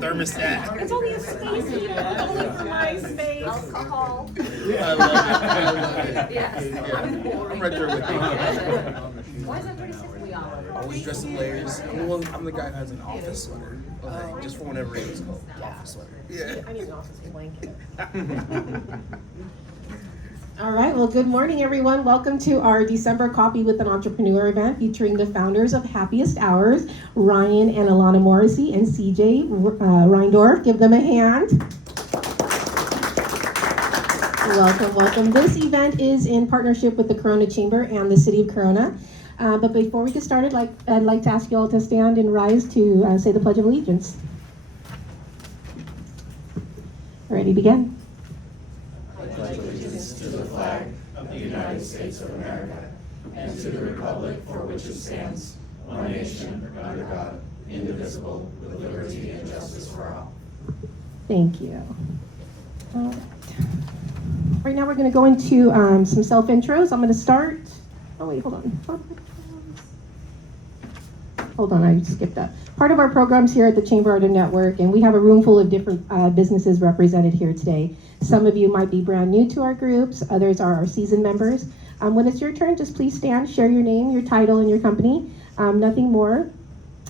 Thermostat. It's only a space heater, only for my space. Alcohol. I love it. Yes. I'm right there with you. Why is that 36? We all are. Always dressed in layers. I'm the guy who has an office sweater. Okay, just for whenever it's called office sweater. Yeah. I need an office blanket. All right, well, good morning, everyone. Welcome to our December Coffee with an Entrepreneur event featuring the founders of Happiest Ours, Ryan and Alana Morrissey and CJ Reindorf. Give them a hand. Welcome, welcome. This event is in partnership with the Corona Chamber and the City of Corona. But before we get started, I'd like to ask you all to stand and rise to say the Pledge of Allegiance. Ready, begin. To the flag of the United States of America and to the republic for which it stands, one nation, under God, indivisible, with liberty and justice for all. Thank you. All right. Right now we're going to go into some self-intros. I'm going to start. Oh, wait, hold on. Hold on, I skipped that. Part of our programs here at the Chamber Art Network, and we have a room full of different businesses represented here today. Some of you might be brand new to our groups, others are our seasoned members. When it's your turn, just please stand, share your name, your title, and your company. Nothing more.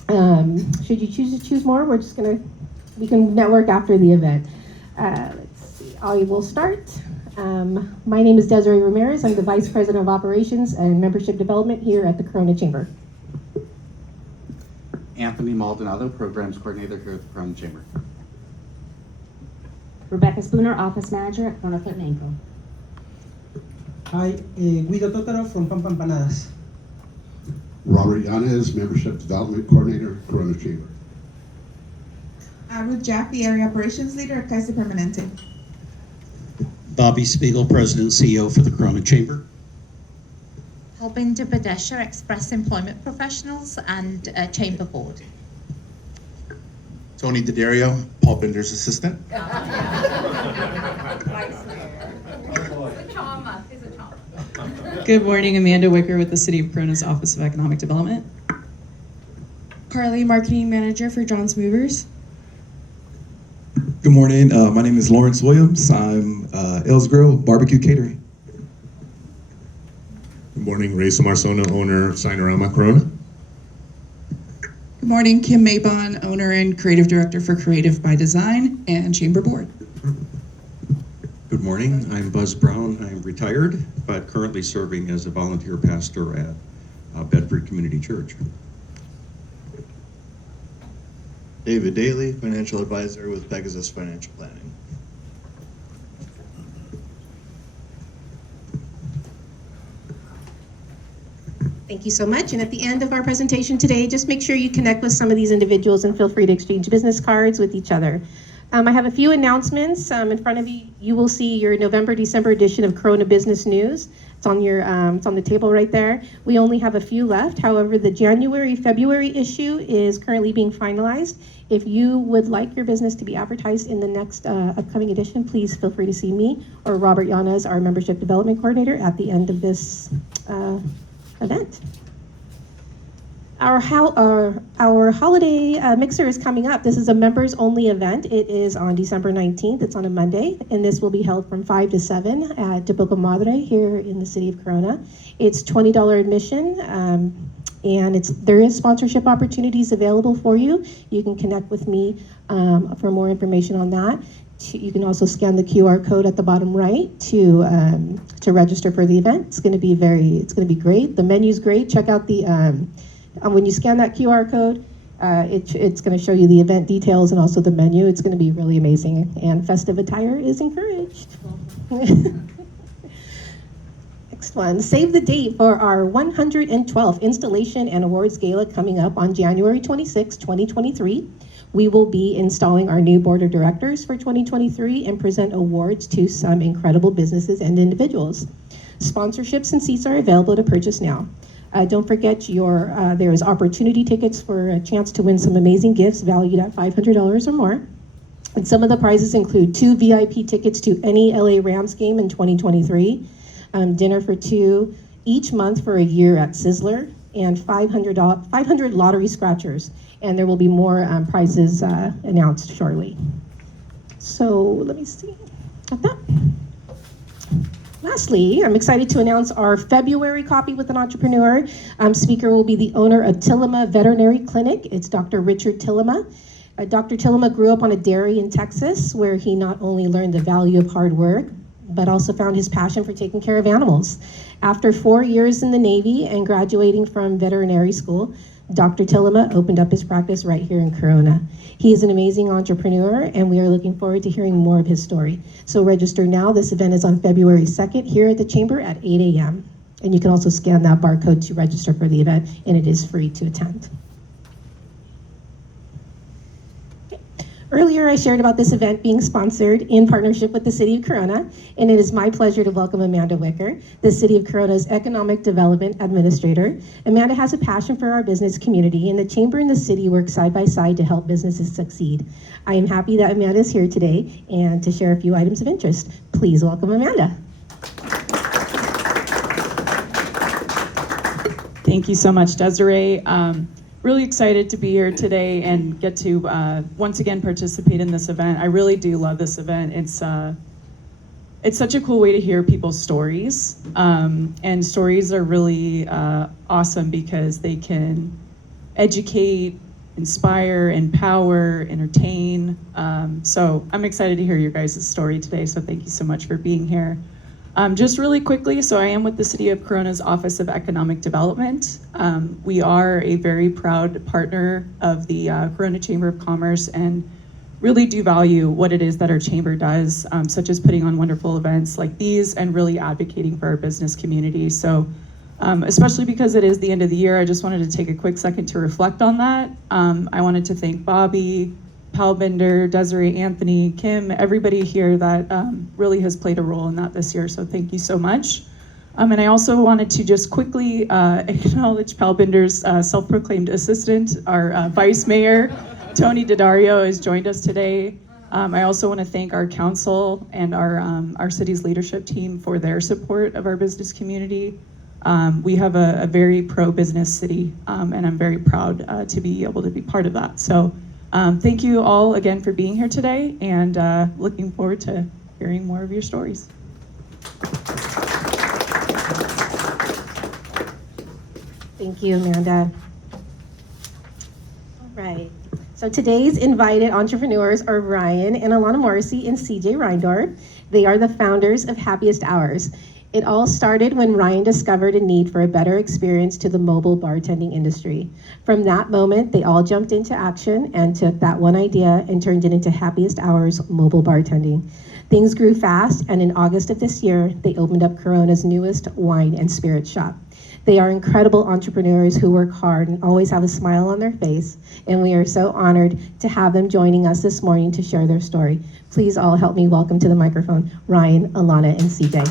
Should you choose more, we can network after the event. Let's see, I will start. My name is Desiree Ramirez. I'm the Vice President of Operations and Membership Development here at the Corona Chamber. Anthony Maldonado, Programs Coordinator here at the Corona Chamber. Rebecca Spooner, Office Manager at Corona Foot and Ankle. Hi, Guido Totaro from Pampanadas. Robert Yanez, Membership Development Coordinator, Corona Chamber. Ruth Jaffe, Area Operations Leader at Casa Permanente. Bobby Spiegel, President and CEO for the Corona Chamber. Helping Badesha, Express Employment Professionals and Chamber Board. Tony D'Addario, Paul Bender's assistant. He's a charmer. He's a charmer. Good morning, Amanda Wicker with the City of Corona's Office of Economic Development. Carly, Marketing Manager for John's Movers. Good morning, my name is Lawrence Williams. I'm Els Grill Barbecue Catering. Good morning, Ray Marsona, owner of Signorama Corona. Good morning, Kim Maybon, owner and creative director for Creative by Design and Chamber Board. Good morning, I'm Buzz Brown. I'm retired, but currently serving as a volunteer pastor at Bedford Community Church. David Daly, Financial Advisor with Pegasus Financial Planning. Thank you so much. And at the end of our presentation today, just make sure you connect with some of these individuals and feel free to exchange business cards with each other. I have a few announcements. In front of you, you will see your November-December edition of Corona Business News. It's on it's on the table right there. We only have a few left. However, the January-February issue is currently being finalized. If you would like your business to be advertised in the next upcoming edition, please feel free to see me or Robert Yanez, our Membership Development Coordinator, at the end of this event. Our holiday mixer is coming up. This is a members only event. It is on December 19th. It's on a Monday, and this will be held from 5 to 7 at De Boca Madre here in the city of Corona. It's $20 admission, and there is sponsorship opportunities available for you. You can connect with me for more information on that. You can also scan the QR code at the bottom right to register for the event. It's going to be great. The menu's great. Check out the when you scan that QR code, it's going to show you the event details and also the menu. It's going to be really amazing, and festive attire is encouraged. Next one, save the date for our 112th Installation and Awards Gala coming up on January 26, 2023. We will be installing our new board of directors for 2023 and present awards to some incredible businesses and individuals. Sponsorships and seats are available to purchase now. Don't forget there is opportunity tickets for a chance to win some amazing gifts valued at $500 or more. And some of the prizes include 2 VIP tickets to any LA Rams game in 2023, dinner for 2 each month for a year at Sizzler, and 500 lottery scratchers. And there will be more prizes announced shortly. So let me see. Got that. Lastly, I'm excited to announce our February Coffee with an Entrepreneur. Speaker will be the owner of Tillema Veterinary Clinic. It's Dr. Richard Tillema. Dr. Tillema grew up on a dairy in Texas, where he not only learned the value of hard work, but also found his passion for taking care of animals. After 4 years in the Navy and graduating from veterinary school, Dr. Tillema opened up his practice right here in Corona. He is an amazing entrepreneur, and we are looking forward to hearing more of his story. So register now. This event is on February 2nd here at the Chamber at 8 a.m. And you can also scan that barcode to register for the event, and it is free to attend. Earlier, I shared about this event being sponsored in partnership with the City of Corona, and it is my pleasure to welcome Amanda Wicker, the City of Corona's Economic Development Administrator. Amanda has a passion for our business community, and the Chamber and the City work side by side to help businesses succeed. I am happy that Amanda is here today and to share a few items of interest. Please welcome Amanda. Thank you so much, Desiree. Really excited to be here today and get to once again participate in this event. I really do love this event. It's such a cool way to hear people's stories, and stories are really awesome because they can educate, inspire, empower, entertain. So I'm excited to hear your guys' story today, so thank you so much for being here. Just really quickly, so I am with the City of Corona's Office of Economic Development. We are a very proud partner of the Corona Chamber of Commerce and really do value what it is that our chamber does, such as putting on wonderful events like these and really advocating for our business community. So especially because it is the end of the year, I just wanted to take a quick second to reflect on that. I wanted to thank Bobby, Pal Bender, Desiree, Anthony, Kim, everybody here that really has played a role in that this year, so thank you so much. And I also wanted to just quickly acknowledge Pal Bender's self-proclaimed assistant, our Vice Mayor, Tony Daddario, has joined us today. I also want to thank our council and our city's leadership team for their support of our business community. We have a very pro-business city, and I'm very proud to be able to be part of that. So. Thank you all again for being here today, and looking forward to hearing more of your stories. Thank you, Amanda. All right. So today's invited entrepreneurs are Ryan and Alana Morrissey and CJ Reindorf. They are the founders of Happiest Ours. It all started when Ryan discovered a need for a better experience to the mobile bartending industry. From that moment, they all jumped into action and took that one idea and turned it into Happiest Hours Mobile Bartending. Things grew fast, and in August of this year, they opened up Corona's newest wine and spirit shop. They are incredible entrepreneurs who work hard and always have a smile on their face, and we are so honored to have them joining us this morning to share their story. Please all help me welcome to the microphone Ryan, Alana, and CJ.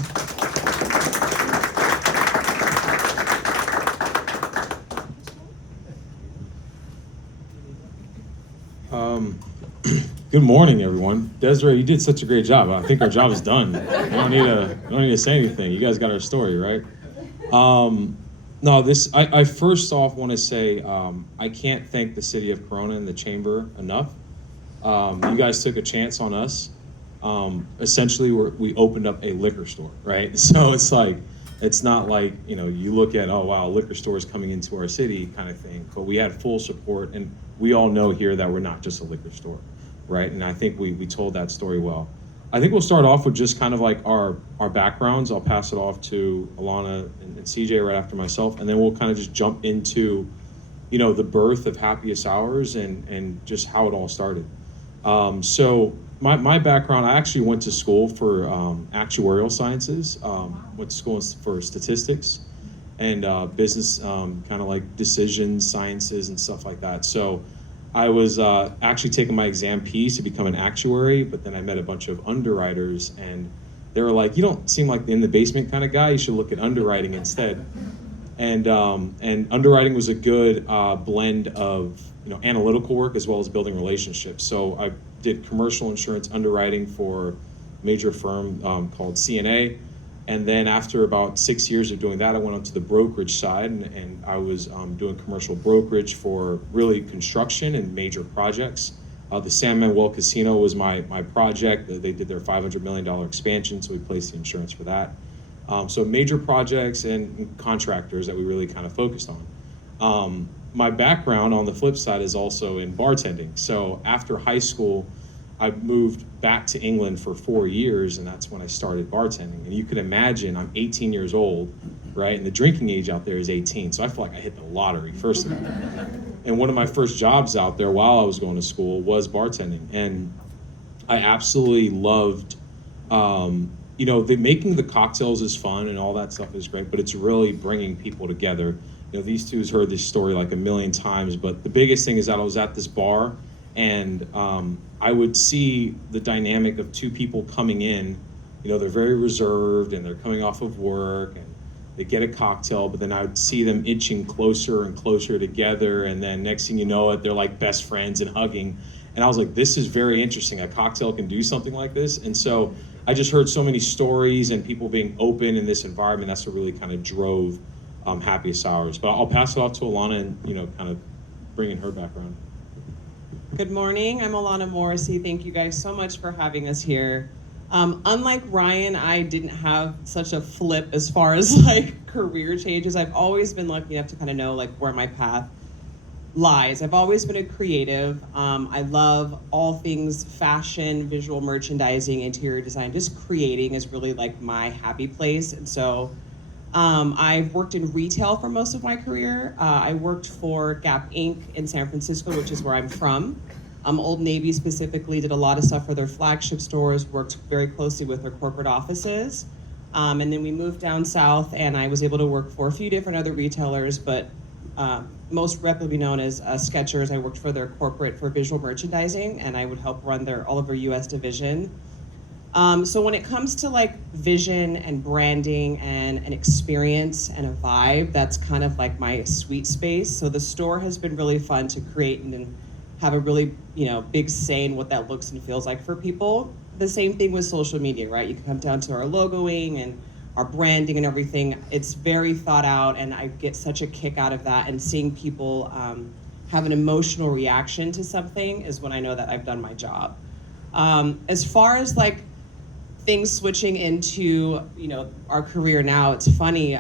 Good morning, everyone. Desiree, you did such a great job. I think our job is done. We don't need to say anything. You guys got our story, right? I first off want to say I can't thank the City of Corona and the Chamber enough. You guys took a chance on us. Essentially, we opened up a liquor store, right? So it's not like, you look at, oh wow, liquor store is coming into our city kind of thing, but we had full support, and we all know here that we're not just a liquor store, right? And I think we told that story well. I think we'll start off with just kind of like our backgrounds. I'll pass it off to Alana and CJ right after myself, and then we'll kind of just jump into, the birth of Happiest Hours and just how it all started. So my background, I actually went to school for actuarial sciences, went to school for statistics and business, kind of like decision sciences and stuff like that. So I was actually taking my exam P's to become an actuary, but then I met a bunch of underwriters, and they were like, you don't seem like the in the basement kind of guy, you should look at underwriting instead. And underwriting was a good blend of analytical work as well as building relationships. So I did commercial insurance underwriting for a major firm called CNA, And then after about 6 years of doing that, I went onto the brokerage side, and I was doing commercial brokerage for really construction and major projects. The San Manuel Casino was my project. They did their $500 million expansion, so we placed the insurance for that. So major projects and contractors that we really kind of focused on. My background on the flip side is also in bartending. So after high school, I moved back to England for 4 years, and that's when I started bartending. And you can imagine, I'm 18 years old, right? And the drinking age out there is 18. So I feel like I hit the lottery, first of all. And one of my first jobs out there while I was going to school was bartending. And I absolutely loved, making the cocktails is fun and all that stuff is great, but it's really bringing people together. These two's heard this story like a million times, but the biggest thing is that I was at this bar, and I would see the dynamic of two people coming in. They're very reserved and they're coming off of work and they get a cocktail, but then I would see them inching closer and closer together, and then next thing you know it, they're like best friends and hugging. And I was like, this is very interesting. A cocktail can do something like this. And so I just heard so many stories and people being open in this environment. That's what really kind of drove Happiest Hours. But I'll pass it off to Alana and kind of bring in her background. Good morning, I'm Alana Morrissey. Thank you guys so much for having us here. Unlike Ryan, I didn't have such a flip as far as like career changes. I've always been lucky enough to kind of know like where my path lies. I've always been a creative. I love all things fashion, visual merchandising, interior design. Just creating is really like my happy place. And so I've worked in retail for most of my career. I worked for Gap Inc. in San Francisco, which is where I'm from. Old Navy specifically did a lot of stuff for their flagship stores, worked very closely with their corporate offices. And then we moved down south, and I was able to work for a few different other retailers, but most reputably known as Skechers. I worked for their corporate for visual merchandising, and I would help run their all of their US division. So when it comes to like vision and branding and an experience and a vibe, that's kind of like my sweet space. So the store has been really fun to create and have a really, big say in what that looks and feels like for people. The same thing with social media, right? You can come down to our logoing and our branding and everything. It's very thought out, and I get such a kick out of that. And seeing people have an emotional reaction to something is when I know that I've done my job. As far as like things switching into, our career now, it's funny.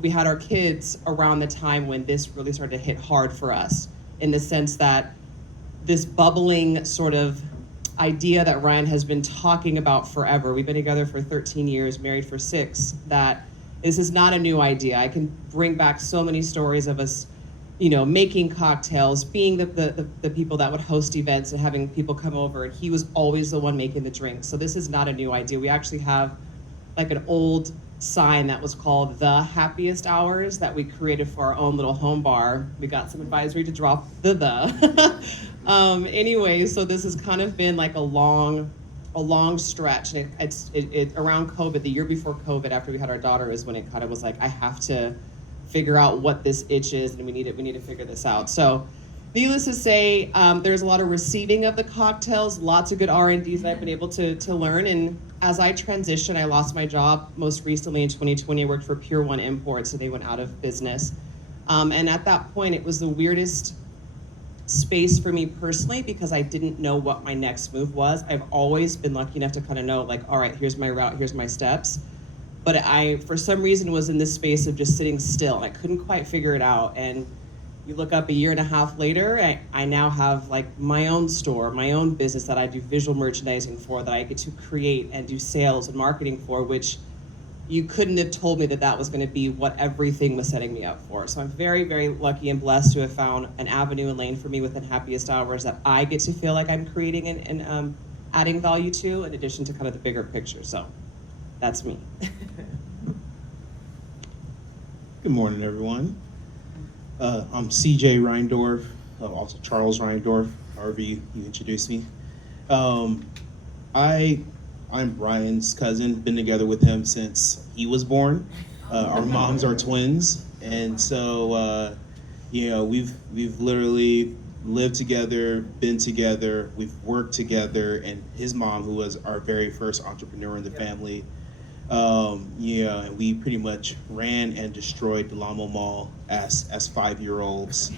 We had our kids around the time when this really started to hit hard for us, in the sense that this bubbling sort of idea that Ryan has been talking about forever. We've been together for 13 years, married for 6, that this is not a new idea. I can bring back so many stories of us, making cocktails, being the people that would host events and having people come over, and he was always the one making the drinks. So this is not a new idea. We actually have like an old sign that was called the Happiest Hours that we created for our own little home bar. We got some advisory to drop the. Anyway, so this has kind of been like a long stretch, and it around COVID, the year before COVID, after we had our daughter, is when it kind of was like, I have to figure out what this itch is, and we need to figure this out. So needless to say, there's a lot of receiving of the cocktails, lots of good R&Ds that I've been able to learn. And as I transitioned, I lost my job most recently in 2020. I worked for Pure One Imports, so they went out of business. And at that point, it was the weirdest space for me personally, because I didn't know what my next move was. I've always been lucky enough to kind of know, like, all right, here's my route, here's my steps. But I, for some reason, was in this space of just sitting still, and I couldn't quite figure it out. And you look up a year and a half later, I now have like my own store, my own business that I do visual merchandising for, that I get to create and do sales and marketing for, which you couldn't have told me that was going to be what everything was setting me up for. So I'm very, very lucky and blessed to have found an avenue and lane for me within Happiest Hours that I get to feel like I'm creating and adding value to, in addition to kind of the bigger picture. So that's me. Good morning, everyone. I'm CJ Reindorf, also Charles Reindorf, however you introduce me. I'm Brian's cousin, been together with him since he was born. Our moms are twins, and so we've literally lived together, been together, we've worked together, and his mom, who was our very first entrepreneur in the family, And we pretty much ran and destroyed Delamo Mall as 5-year-olds.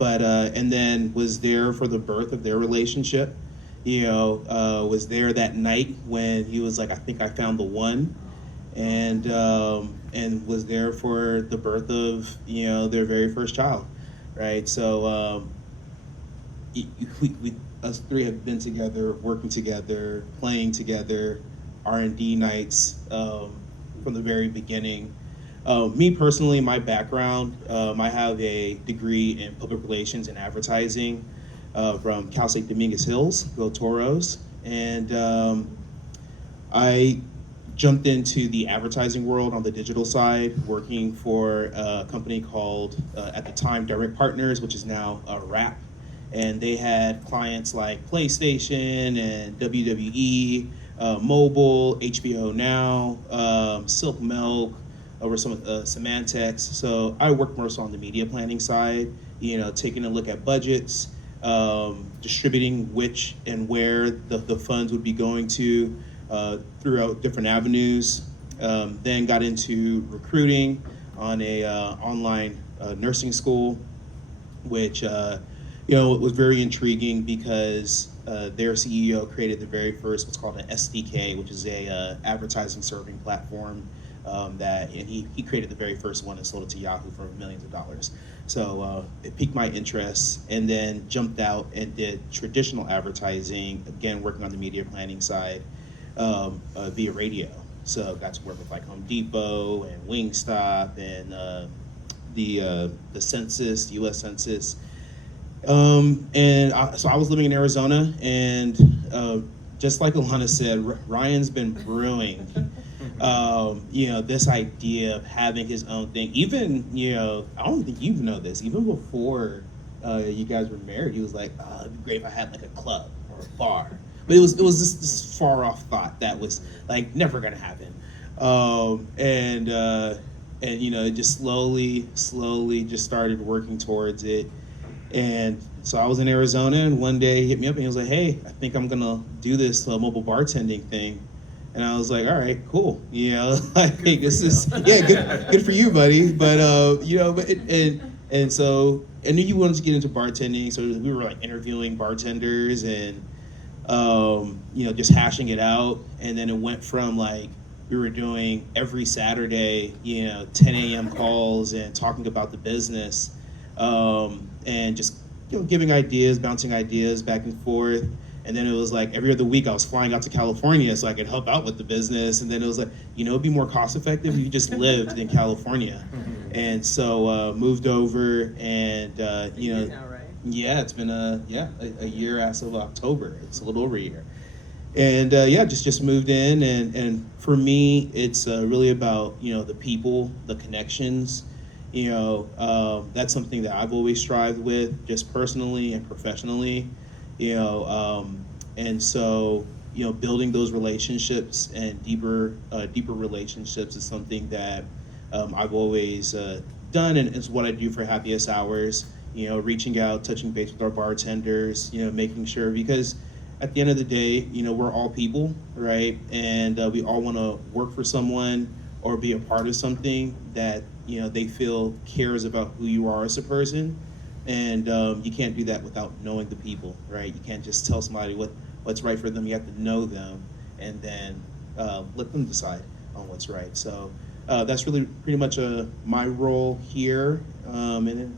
And then was there for the birth of their relationship. Was there that night when he was like, I think I found the one, and was there for the birth of their very first child, right? So we us three have been together, working together, playing together, R&D nights from the very beginning. Me personally, my background, I have a degree in public relations and advertising from Cal State Dominguez Hills, Go Toros, and I jumped into the advertising world on the digital side, working for a company called, at the time, Direct Partners, which is now RAP. And they had clients like PlayStation and WWE, Mobile, HBO Now, Silk Milk, over some Symantec. So I worked more so on the media planning side, taking a look at budgets, distributing which and where the funds would be going to throughout different avenues. Then got into recruiting on a online nursing school, which it was very intriguing because their CEO created the very first what's called an SDK, which is a advertising serving platform and he created the very first one and sold it to Yahoo for millions of dollars. So it piqued my interest, and then jumped out and did traditional advertising, again working on the media planning side via radio. So got to work with like Home Depot and Wingstop and the Census, the U.S. Census. So I was living in Arizona, and just like Alana said, Ryan's been brewing, this idea of having his own thing. Even, I don't think you know this, even before you guys were married, he was like, oh, it'd be great if I had like a club or a bar. But it was just this far off thought that was like never gonna happen. It just slowly just started working towards it. And so I was in Arizona, and one day he hit me up and he was like, hey, I think I'm gonna do this mobile bartending thing. And I was like, all right, cool. This is, good for you, buddy. But, and so I knew you wanted to get into bartending. So we were like interviewing bartenders and, just hashing it out. And then it went from like, we were doing every Saturday, 10 a.m. calls and talking about the business. And just giving ideas, bouncing ideas back and forth. And then it was like every other week I was flying out to California so I could help out with the business. And then it was like, it'd be more cost effective if you just lived in California. And so moved over, and now, right? Yeah, it's been a year as of October. It's a little over a year. And just moved in, and for me it's really about the people, the connections. That's something that I've always strived with, just personally and professionally. And so building those relationships and deeper relationships is something that I've always done, and it's what I do for Happiest Hours. Reaching out, touching base with our bartenders, making sure, because at the end of the day, we're all people, right? And we all want to work for someone or be a part of something that they feel cares about who you are as a person. And you can't do that without knowing the people, right? You can't just tell somebody what's right for them. You have to know them, and then let them decide on what's right. So that's really pretty much my role here. And then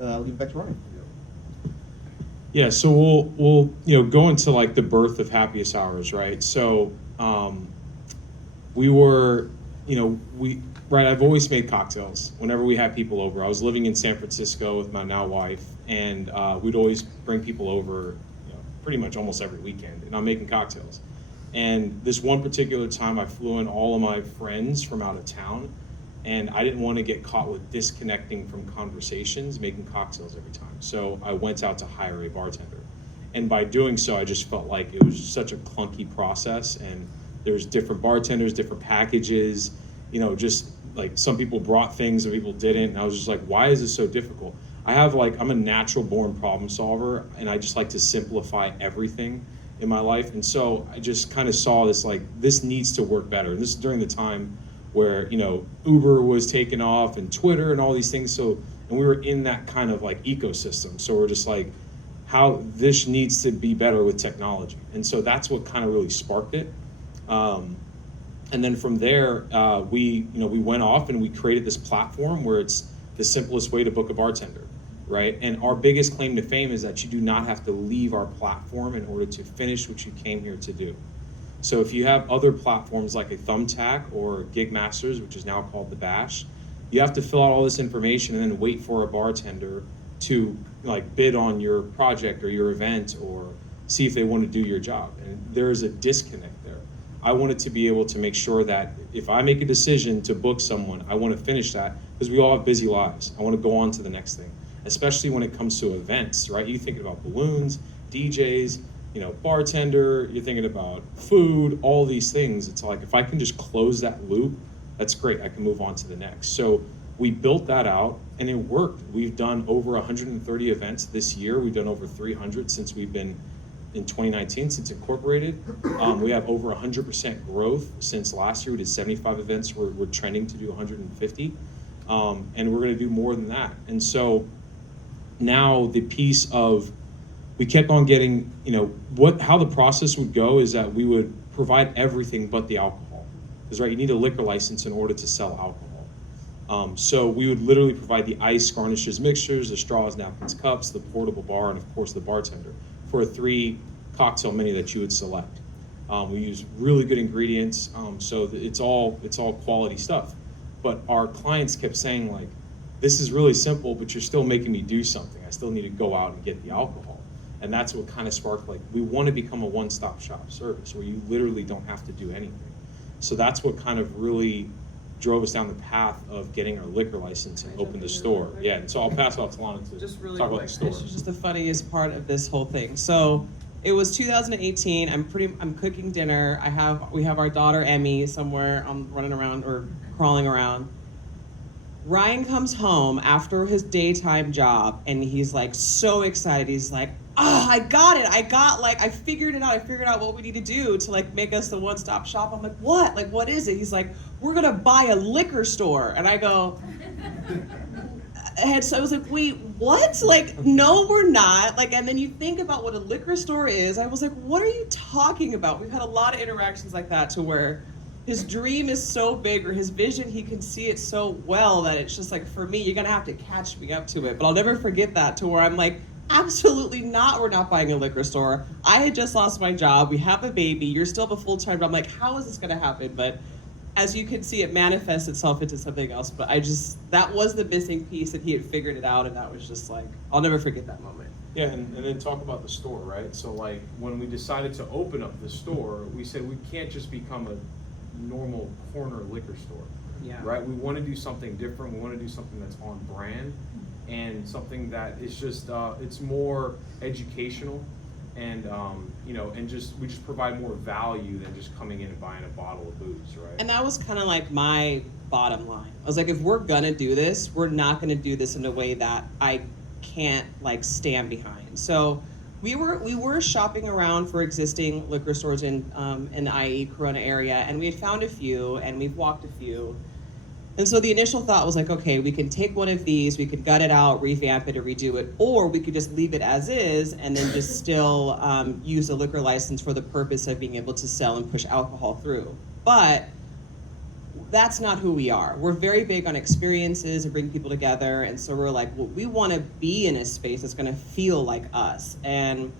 I'll give it back to Ryan. Yeah, so we'll go into like the birth of Happiest Hours, right? So we were, right, I've always made cocktails whenever we had people over. I was living in San Francisco with my now wife, and we'd always bring people over, pretty much almost every weekend, and I'm making cocktails. And this one particular time I flew in all of my friends from out of town, and I didn't want to get caught with disconnecting from conversations making cocktails every time. So I went out to hire a bartender. And by doing so, I just felt like it was such a clunky process, and there's different bartenders, different packages, just like some people brought things and people didn't. And I was just like, why is this so difficult? I'm a natural born problem solver, and I just like to simplify everything. in my life. And so I just kind of saw this, like, this needs to work better. And this is during the time where, you know, Uber was taking off and Twitter and all these things. So, and we were in that kind of like ecosystem. So we're just like, how this needs to be better with technology. And so that's what kind of really sparked it. And then from there, we went off and we created this platform where it's the simplest way to book a bartender, right? And our biggest claim to fame is that you do not have to leave our platform in order to finish what you came here to do. So if you have other platforms like a Thumbtack or Gig Masters, which is now called the Bash, you have to fill out all this information and then wait for a bartender to like bid on your project or your event or see if they want to do your job. And there is a disconnect there. I wanted to be able to make sure that if I make a decision to book someone, I want to finish that because we all have busy lives. I want to go on to the next thing, especially when it comes to events, right? You're thinking about balloons, DJs, you know, bartender, you're thinking about food, all these things. It's like, if I can just close that loop, that's great. I can move on to the next. So we built that out and it worked. We've done over 130 events this year. We've done over 300 since we've been in 2019, since incorporated. We have over 100% growth since last year. We did 75 events. We're trending to do 150. And we're gonna do more than that. And so now the piece of, we kept on getting, you know, how the process would go is that we would provide everything but the alcohol. Because, right, you need a liquor license in order to sell alcohol. So we would literally provide the ice, garnishes, mixtures, the straws, napkins, cups, the portable bar, and of course the bartender for a 3 cocktail menu that you would select. We use really good ingredients, so it's all quality stuff. But our clients kept saying, like, this is really simple, but you're still making me do something. I still need to go out and get the alcohol. And that's what kind of sparked, like, we want to become a one-stop shop service where you literally don't have to do anything. So that's what kind of really drove us down the path of getting our liquor license and open the store. Yeah, and so I'll pass off to Alana to just really talk quick, about the store. this is just the funniest part of this whole thing. So it was 2018. I'm cooking dinner. We have our daughter Emmy somewhere running around or crawling around. Ryan comes home after his daytime job and he's like so excited. He's like, oh, I got it. I figured it out. I figured out what we need to do to like make us the one-stop shop. I'm like, what? Like, what is it? He's like, we're gonna buy a liquor store. And I go, so I was like, wait, what? Like, no, we're not. Like, and then you think about what a liquor store is. I was like, what are you talking about? We've had a lot of interactions like that to where his dream is so big or his vision, he can see it so well that it's just like, for me, you're gonna have to catch me up to it. But I'll never forget that, to where I'm like, absolutely not, we're not buying a liquor store. I had just lost my job, we have a baby, you're still the full-time, but I'm like, how is this gonna happen? But as you can see, it manifests itself into something else. But that was the missing piece, that he had figured it out, and that was just like, I'll never forget that moment. Yeah, and then talk about the store, right? So like, when we decided to open up the store, we said we can't just become a normal corner liquor store. Yeah. Right? We want to do something different. We want to do something that's on brand and something that is just it's more educational and you know, and we just provide more value than just coming in and buying a bottle of booze, right? And that was kind of like my bottom line. I was like, if we're gonna do this, we're not gonna do this in a way that I can't like stand behind. So we were shopping around for existing liquor stores in the IE Corona area, and we had found a few, and we've walked a few. And so the initial thought was like, okay, we can take one of these, we could gut it out, revamp it, or redo it, or we could just leave it as is and then just still use a liquor license for the purpose of being able to sell and push alcohol through. But that's not who we are. We're very big on experiences and bring people together, and so we're like, well, we want to be in a space that's going to feel like us, and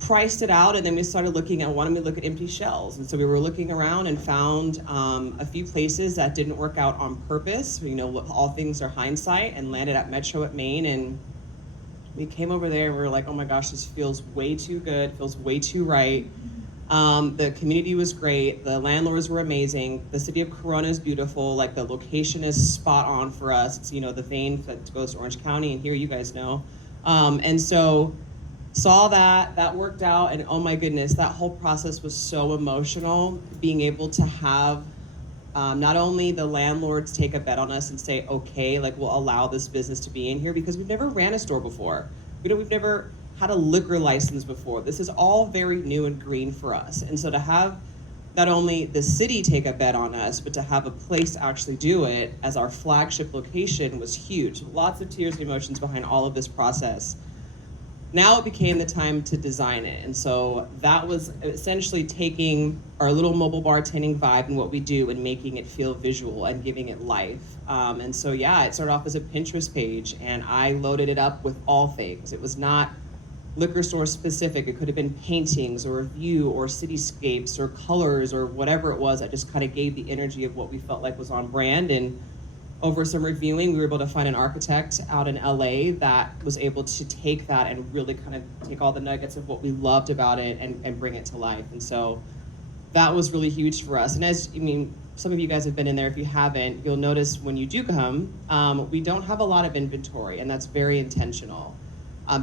priced it out. And then we started looking at, wanted to look at empty shells, and so we were looking around and found a few places that didn't work out on purpose. You know, all things are hindsight, and landed at Metro at Main, and we came over there and we were like, oh my gosh, this feels way too good, feels way too right. The community was great, the landlords were amazing, the city of Corona is beautiful, like the location is spot on for us. It's, you know, the vein that goes to Orange County, and here you guys know. And so saw that worked out, and oh my goodness, that whole process was so emotional, being able to have not only the landlords take a bet on us and say, okay, like we'll allow this business to be in here, because we've never ran a store before. You know, we've never had a liquor license before. This is all very new and green for us. And so to have not only the city take a bet on us, but to have a place to actually do it as our flagship location was huge. Lots of tears and emotions behind all of this process. Now it became the time to design it. And so that was essentially taking our little mobile bartending vibe and what we do and making it feel visual and giving it life. And so yeah, it started off as a Pinterest page and I loaded it up with all things. It was not liquor store specific. It could have been paintings or a view or cityscapes or colors or whatever it was. I just kind of gave the energy of what we felt like was on brand. And over some reviewing, we were able to find an architect out in LA that was able to take that and really kind of take all the nuggets of what we loved about it and bring it to life. And so that was really huge for us. And some of you guys have been in there. If you haven't, you'll notice when you do come, we don't have a lot of inventory, and that's very intentional.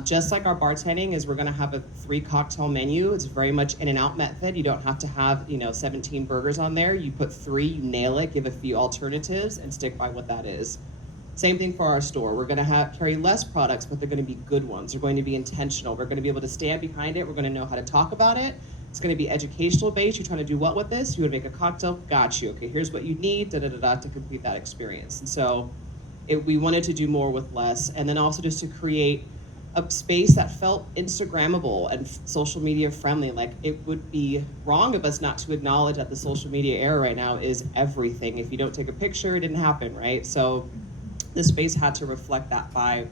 Just like our bartending is, we're gonna have a 3 cocktail menu. It's very much in and out method. You don't have to have 17 burgers on there. You put 3, you nail it, give a few alternatives, and stick by what that is. Same thing for our store. We're gonna carry less products, but they're gonna be good ones. They're going to be intentional. We're gonna be able to stand behind it. We're gonna know how to talk about it. It's gonna be educational based. You're trying to do what with this? You would make a cocktail, got you. Okay, here's what you need, to complete that experience. And so we wanted to do more with less, and then also just to create a space that felt Instagrammable and social media friendly. Like, it would be wrong of us not to acknowledge that the social media era right now is everything. If you don't take a picture, it didn't happen, right? So the space had to reflect that vibe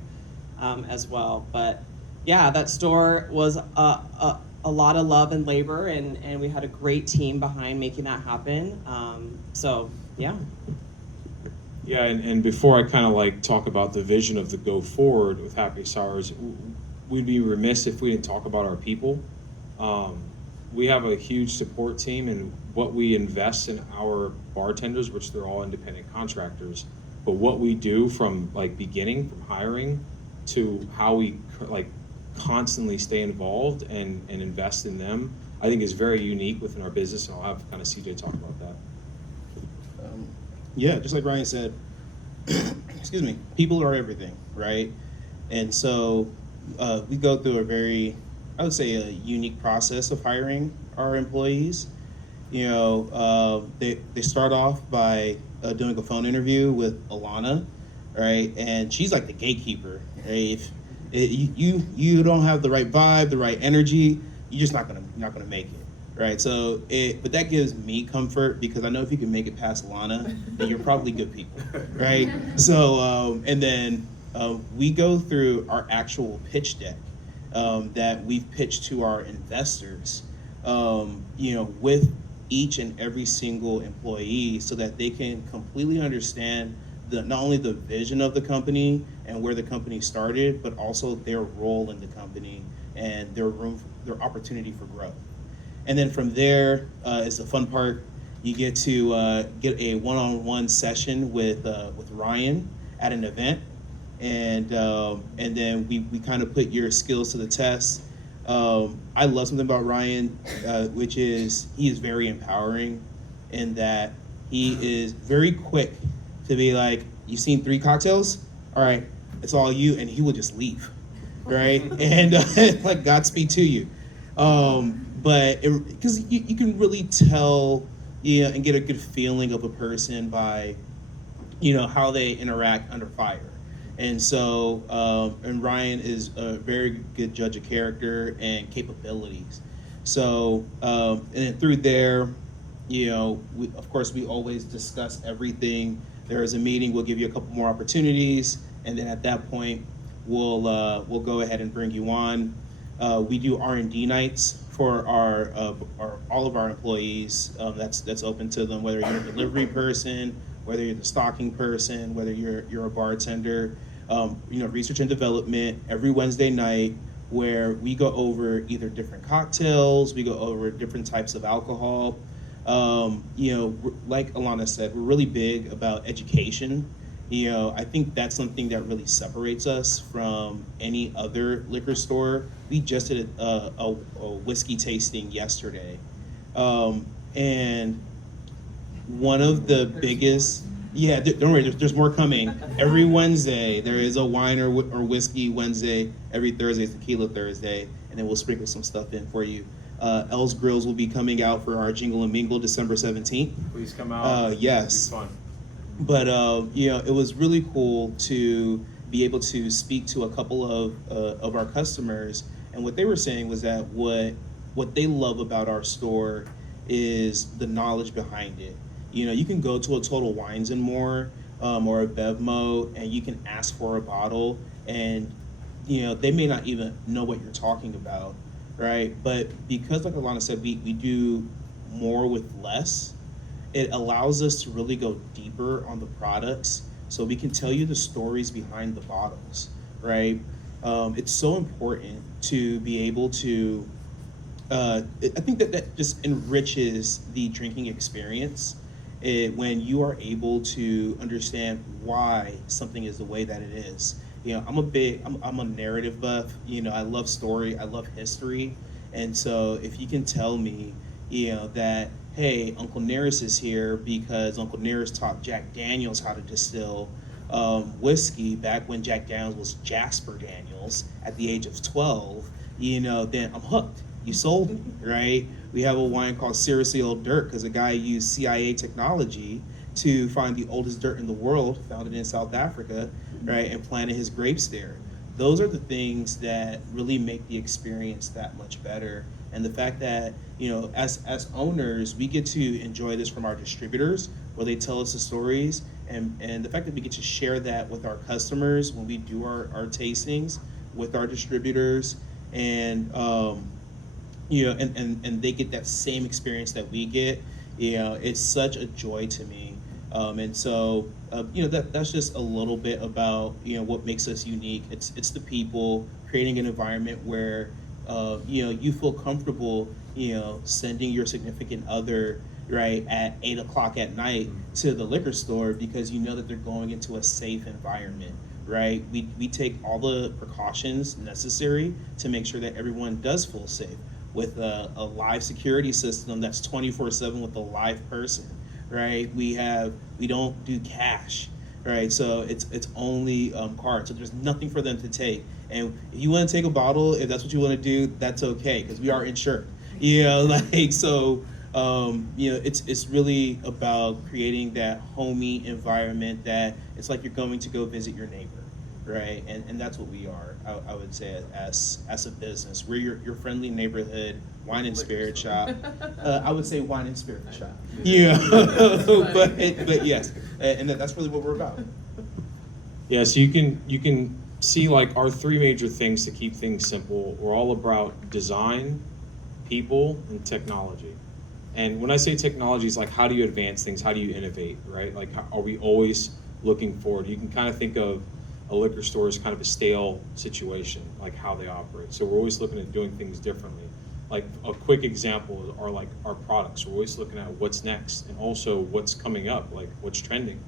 as well. But yeah, that store was a lot of love and labor, and we had a great team behind making that happen. So yeah. Yeah, and before I kind of talk about the vision of the go forward with Happiest Ours, we'd be remiss if we didn't talk about our people. We have a huge support team, and what we invest in our bartenders, which they're all independent contractors, but what we do from beginning, from hiring to how we constantly stay involved and invest in them, I think is very unique within our business, and I'll have kind of CJ talk about that. Yeah, just like Ryan said, excuse me, people are everything, right? And so we go through a very, I would say, a unique process of hiring our employees. They start off by doing a phone interview with Alana, right? And she's like the gatekeeper, right? If you don't have the right vibe, the right energy, you're just not gonna make it. Right, but that gives me comfort, because I know if you can make it past Alana, then you're probably good people, right? So, and then we go through our actual pitch deck that we've pitched to our investors, with each and every single employee, so that they can completely understand not only the vision of the company and where the company started, but also their role in the company and their opportunity for growth. And then from there is the fun part. You get to get a one-on-one session with Ryan at an event, and then we kind of put your skills to the test. I love something about Ryan, which is he is very empowering, in that he is very quick to be like, "You've seen 3 cocktails? All right, it's all you," and he will just leave, right? And Godspeed to you. But because you can really tell, and get a good feeling of a person by, how they interact under fire. And so, and Ryan is a very good judge of character and capabilities. So, and then through there, of course, we always discuss everything. There is a meeting, we'll give you a couple more opportunities, and then at that point, we'll go ahead and bring you on. We do R&D nights for all of our employees. That's open to them, whether you're a delivery person, whether you're the stocking person, whether you're a bartender. Research and development every Wednesday night, where we go over either different cocktails, we go over different types of alcohol. Like Alana said, we're really big about education. I think that's something that really separates us from any other liquor store. We just did a whiskey tasting yesterday. And one of the biggest, Yeah, don't worry. There's more coming. Every Wednesday there is a wine or whiskey Wednesday. Every Thursday is tequila Thursday, and then we'll sprinkle some stuff in for you. L's Grills will be coming out for our Jingle and Mingle December 17th. Please come out. Yes. It'll be fun. But it was really cool to be able to speak to a couple of our customers, and what they were saying was that what they love about our store is the knowledge behind it. You can go to a Total Wines and More or a Bevmo, and you can ask for a bottle, and they may not even know what you're talking about, right? But because, like Alana said, we do more with less, it allows us to really go deeper on the products, so we can tell you the stories behind the bottles, right? It's so important to be able to, I think that just enriches the drinking experience when you are able to understand why something is the way that it is. I'm a narrative buff. I love story, I love history, and so if you can tell me, that, hey, Uncle Nearest is here because Uncle Nearest taught Jack Daniels how to distill whiskey back when Jack Daniels was Jasper Daniels at the age of 12, then I'm hooked. You sold me, right? We have a wine called Seriously Old Dirt because a guy used CIA technology to find the oldest dirt in the world, found it in South Africa, right, and planted his grapes there. Those are the things that really make the experience that much better. And the fact that, as owners, we get to enjoy this from our distributors, where they tell us the stories, and the fact that we get to share that with our customers when we do our tastings with our distributors, and and they get that same experience that we get. It's such a joy to me. And so, that's just a little bit about, what makes us unique. It's the people, creating an environment where, you feel comfortable, sending your significant other, right, at 8 o'clock at night to the liquor store because you know that they're going into a safe environment, right? We take all the precautions necessary to make sure that everyone does feel safe with a live security system that's 24/7 with a live person, right? We don't do cash, right? So it's only card. So there's nothing for them to take. And if you want to take a bottle, if that's what you want to do, that's okay because we are insured. It's really about creating that homey environment that it's like you're going to go visit your neighbor, right? And that's what we are. I would say as a business, we're your friendly neighborhood wine and spirit shop. I would say wine and spirit shop. But yes, and that's really what we're about. Yeah, so you can see like our three major things to keep things simple. We're all about design, people, and technology. And when I say technology, it's like how do you advance things? How do you innovate, right? Like are we always looking forward? You can kind of think of a liquor store as kind of a stale situation, like how they operate. So we're always looking at doing things differently. Like a quick example are like our products. We're always looking at what's next and also what's coming up, like what's trending.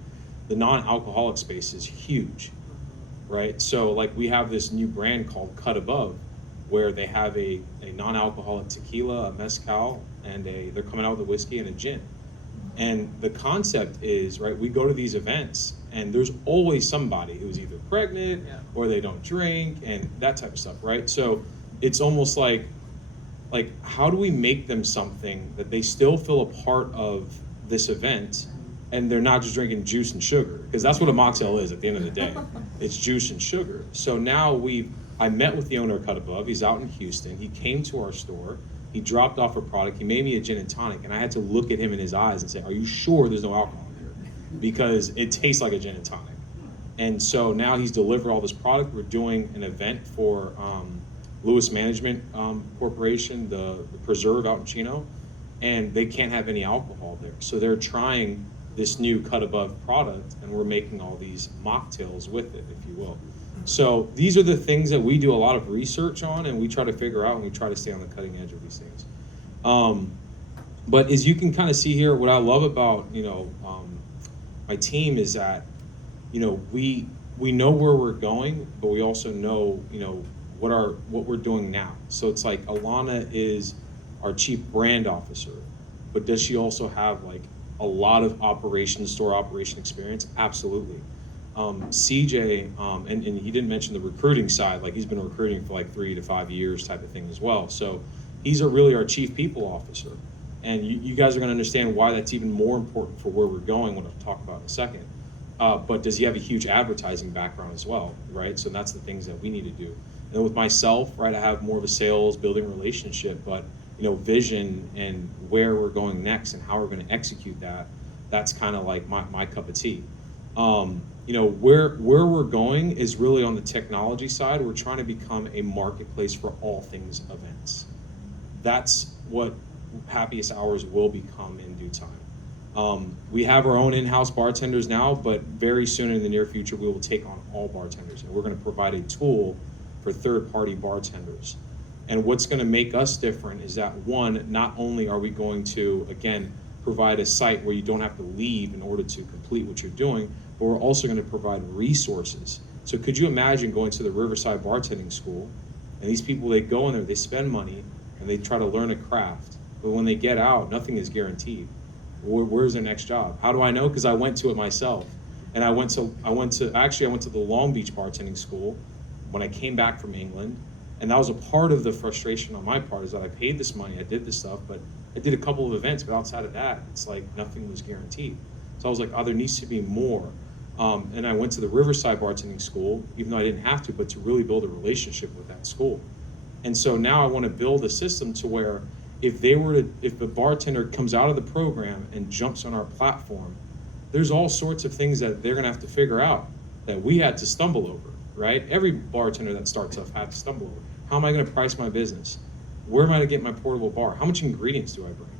The non-alcoholic space is huge, right? So like we have this new brand called Cut Above, where they have a non-alcoholic tequila, a mezcal, and they're coming out with a whiskey and a gin. And the concept is, right, we go to these events and there's always somebody who's either pregnant or they don't drink and that type of stuff, right? So it's almost like how do we make them something that they still feel a part of this event and they're not just drinking juice and sugar? Because that's what a mocktail is at the end of the day. It's juice and sugar. So now I met with the owner of Cut Above. He's out in Houston. He came to our store. He dropped off a product. He made me a gin and tonic, and I had to look at him in his eyes and say, "Are you sure there's no alcohol in here?" Because it tastes like a gin and tonic. And so now he's delivered all this product. We're doing an event for Lewis Management Corporation, the Preserve out in Chino, and they can't have any alcohol there. So they're trying this new Cut Above product, and we're making all these mocktails with it, if you will. So these are the things that we do a lot of research on, and we try to figure out, and we try to stay on the cutting edge of these things. But as you can kind of see here, what I love about my team is that we know where we're going, but we also know what we're doing now. So it's like Alana is our chief brand officer, but does she also have like a lot of store operation experience? Absolutely. CJ, and he didn't mention the recruiting side, like he's been recruiting for like 3 to 5 years type of thing as well. So he's really our chief people officer. And you guys are gonna understand why that's even more important for where we're going, what I'll talk about in a second. But does he have a huge advertising background as well, right? So that's the things that we need to do. And with myself, right, I have more of a sales, building relationship, but vision and where we're going next and how we're gonna execute that, that's kind of like my cup of tea. Where we're going is really on the technology side. We're trying to become a marketplace for all things events. That's what Happiest Hours will become in due time. We have our own in-house bartenders now, but very soon in the near future, we will take on all bartenders, and we're going to provide a tool for third-party bartenders. And what's going to make us different is that, one, not only are we going to, again, provide a site where you don't have to leave in order to complete what you're doing, but we're also going to provide resources. So could you imagine going to the Riverside Bartending School, and these people, they go in there, they spend money, and they try to learn a craft. But when they get out, nothing is guaranteed. Where's their next job? How do I know? Because I went to it myself. And I went to the Long Beach Bartending School when I came back from England. And that was a part of the frustration on my part, is that I paid this money, I did this stuff, but I did a couple of events, but outside of that, it's like nothing was guaranteed. So I was like, there needs to be more. And I went to the Riverside Bartending School, even though I didn't have to, but to really build a relationship with that school. And so now I want to build a system to where if the bartender comes out of the program and jumps on our platform, there's all sorts of things that they're gonna have to figure out that we had to stumble over, right? Every bartender that starts off had to stumble over. How am I gonna price my business? Where am I gonna get my portable bar? How much ingredients do I bring?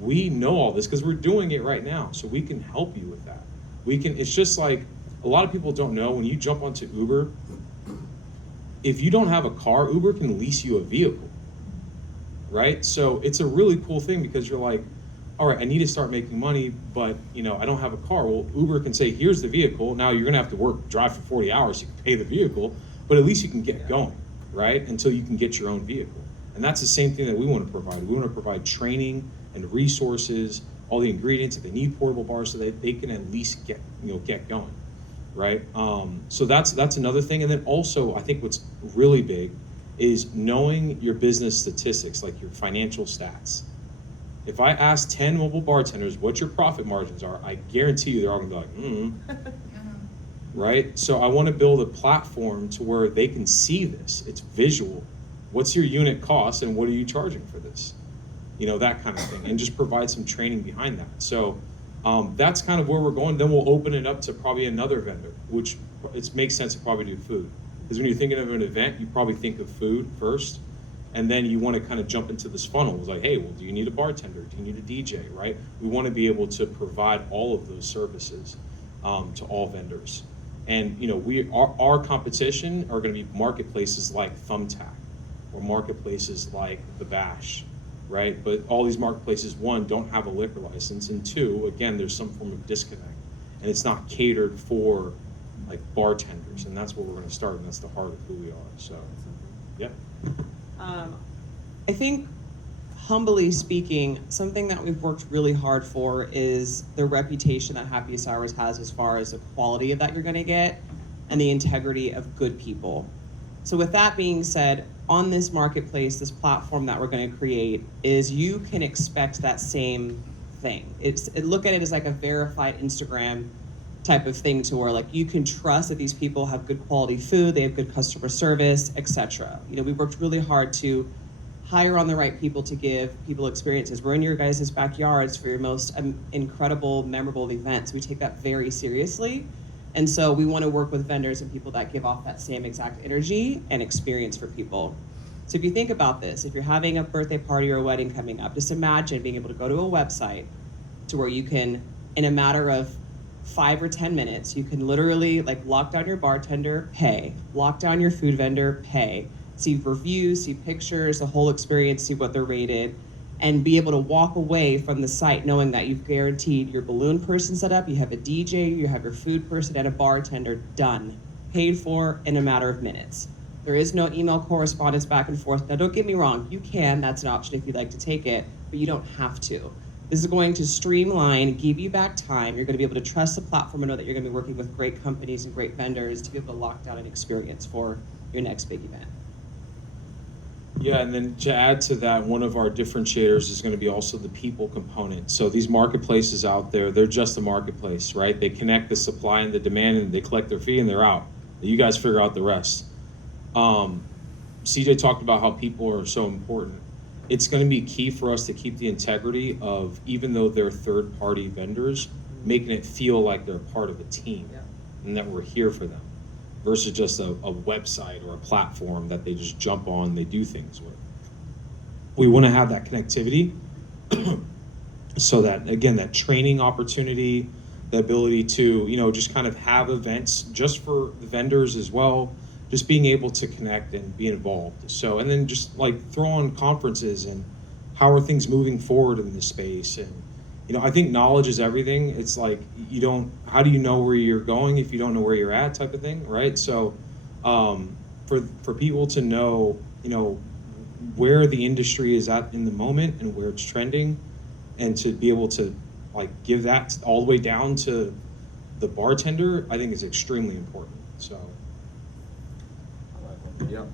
We know all this because we're doing it right now, so we can help you with that. It's just like, a lot of people don't know, when you jump onto Uber, if you don't have a car, Uber can lease you a vehicle, right? So it's a really cool thing because you're like, all right, I need to start making money, but I don't have a car. Well, Uber can say, here's the vehicle. Now you're gonna have to drive for 40 hours, you can pay the vehicle, but at least you can get going, right? Until you can get your own vehicle. And that's the same thing that we want to provide. We want to provide training and resources, all the ingredients, if they need portable bars, so that they can at least get going, right? So that's another thing. And then also, I think what's really big is knowing your business statistics, like your financial stats. If I ask 10 mobile bartenders what your profit margins are, I guarantee you they're all gonna be like, right? So I want to build a platform to where they can see this. It's visual. What's your unit cost and what are you charging for this? That kind of thing, and just provide some training behind that. So that's kind of where we're going. Then we'll open it up to probably another vendor, which it makes sense to probably do food. Because when you're thinking of an event, you probably think of food first, and then you want to kind of jump into this funnel. It's like, hey, well, do you need a bartender? Do you need a DJ, right? We want to be able to provide all of those services to all vendors. And our competition are going to be marketplaces like Thumbtack or marketplaces like The Bash, right? But all these marketplaces, one, don't have a liquor license, and two, again, there's some form of disconnect, and it's not catered for like bartenders, and that's where we're going to start, and that's the heart of who we are. So, yeah. I think, humbly speaking, something that we've worked really hard for is the reputation that Happiest Hours has as far as the quality of that you're going to get and the integrity of good people. So with that being said, on this marketplace, this platform that we're going to create, is you can expect that same thing. Look at it as like a verified Instagram type of thing, to where like you can trust that these people have good quality food, they have good customer service, etc. We worked really hard to hire on the right people to give people experiences. We're in your guys' backyards for your most incredible, memorable events. We take that very seriously. And so we want to work with vendors and people that give off that same exact energy and experience for people. So if you think about this, if you're having a birthday party or a wedding coming up, just imagine being able to go to a website to where you can, in a matter of 5 or 10 minutes, you can literally lock down your bartender, pay, lock down your food vendor, pay, see reviews, see pictures, the whole experience, see what they're rated, and be able to walk away from the site knowing that you've guaranteed your balloon person set up, you have a DJ, you have your food person, and a bartender done, paid for in a matter of minutes. There is no email correspondence back and forth. Now, don't get me wrong, you can, that's an option if you'd like to take it, but you don't have to. This is going to streamline, give you back time. You're going to be able to trust the platform and know that you're going to be working with great companies and great vendors to be able to lock down an experience for your next big event. Yeah, and then to add to that, one of our differentiators is going to be also the people component. So these marketplaces out there, they're just a marketplace, right? They connect the supply and the demand, and they collect their fee, and they're out. You guys figure out the rest. CJ talked about how people are so important. It's going to be key for us to keep the integrity of, even though they're third-party vendors, making it feel like they're part of a team and that we're here for them, versus just a website or a platform that they just jump on, they do things with. We want to have that connectivity so that, again, that training opportunity, the ability to, just kind of have events just for the vendors as well, just being able to connect and be involved. So, and then just like throw on conferences and how are things moving forward in this space. And, I think knowledge is everything. It's like, how do you know where you're going if you don't know where you're at, type of thing, right? So for people to know, where the industry is at in the moment and where it's trending, and to be able to like give that all the way down to the bartender, I think is extremely important. So. Yeah.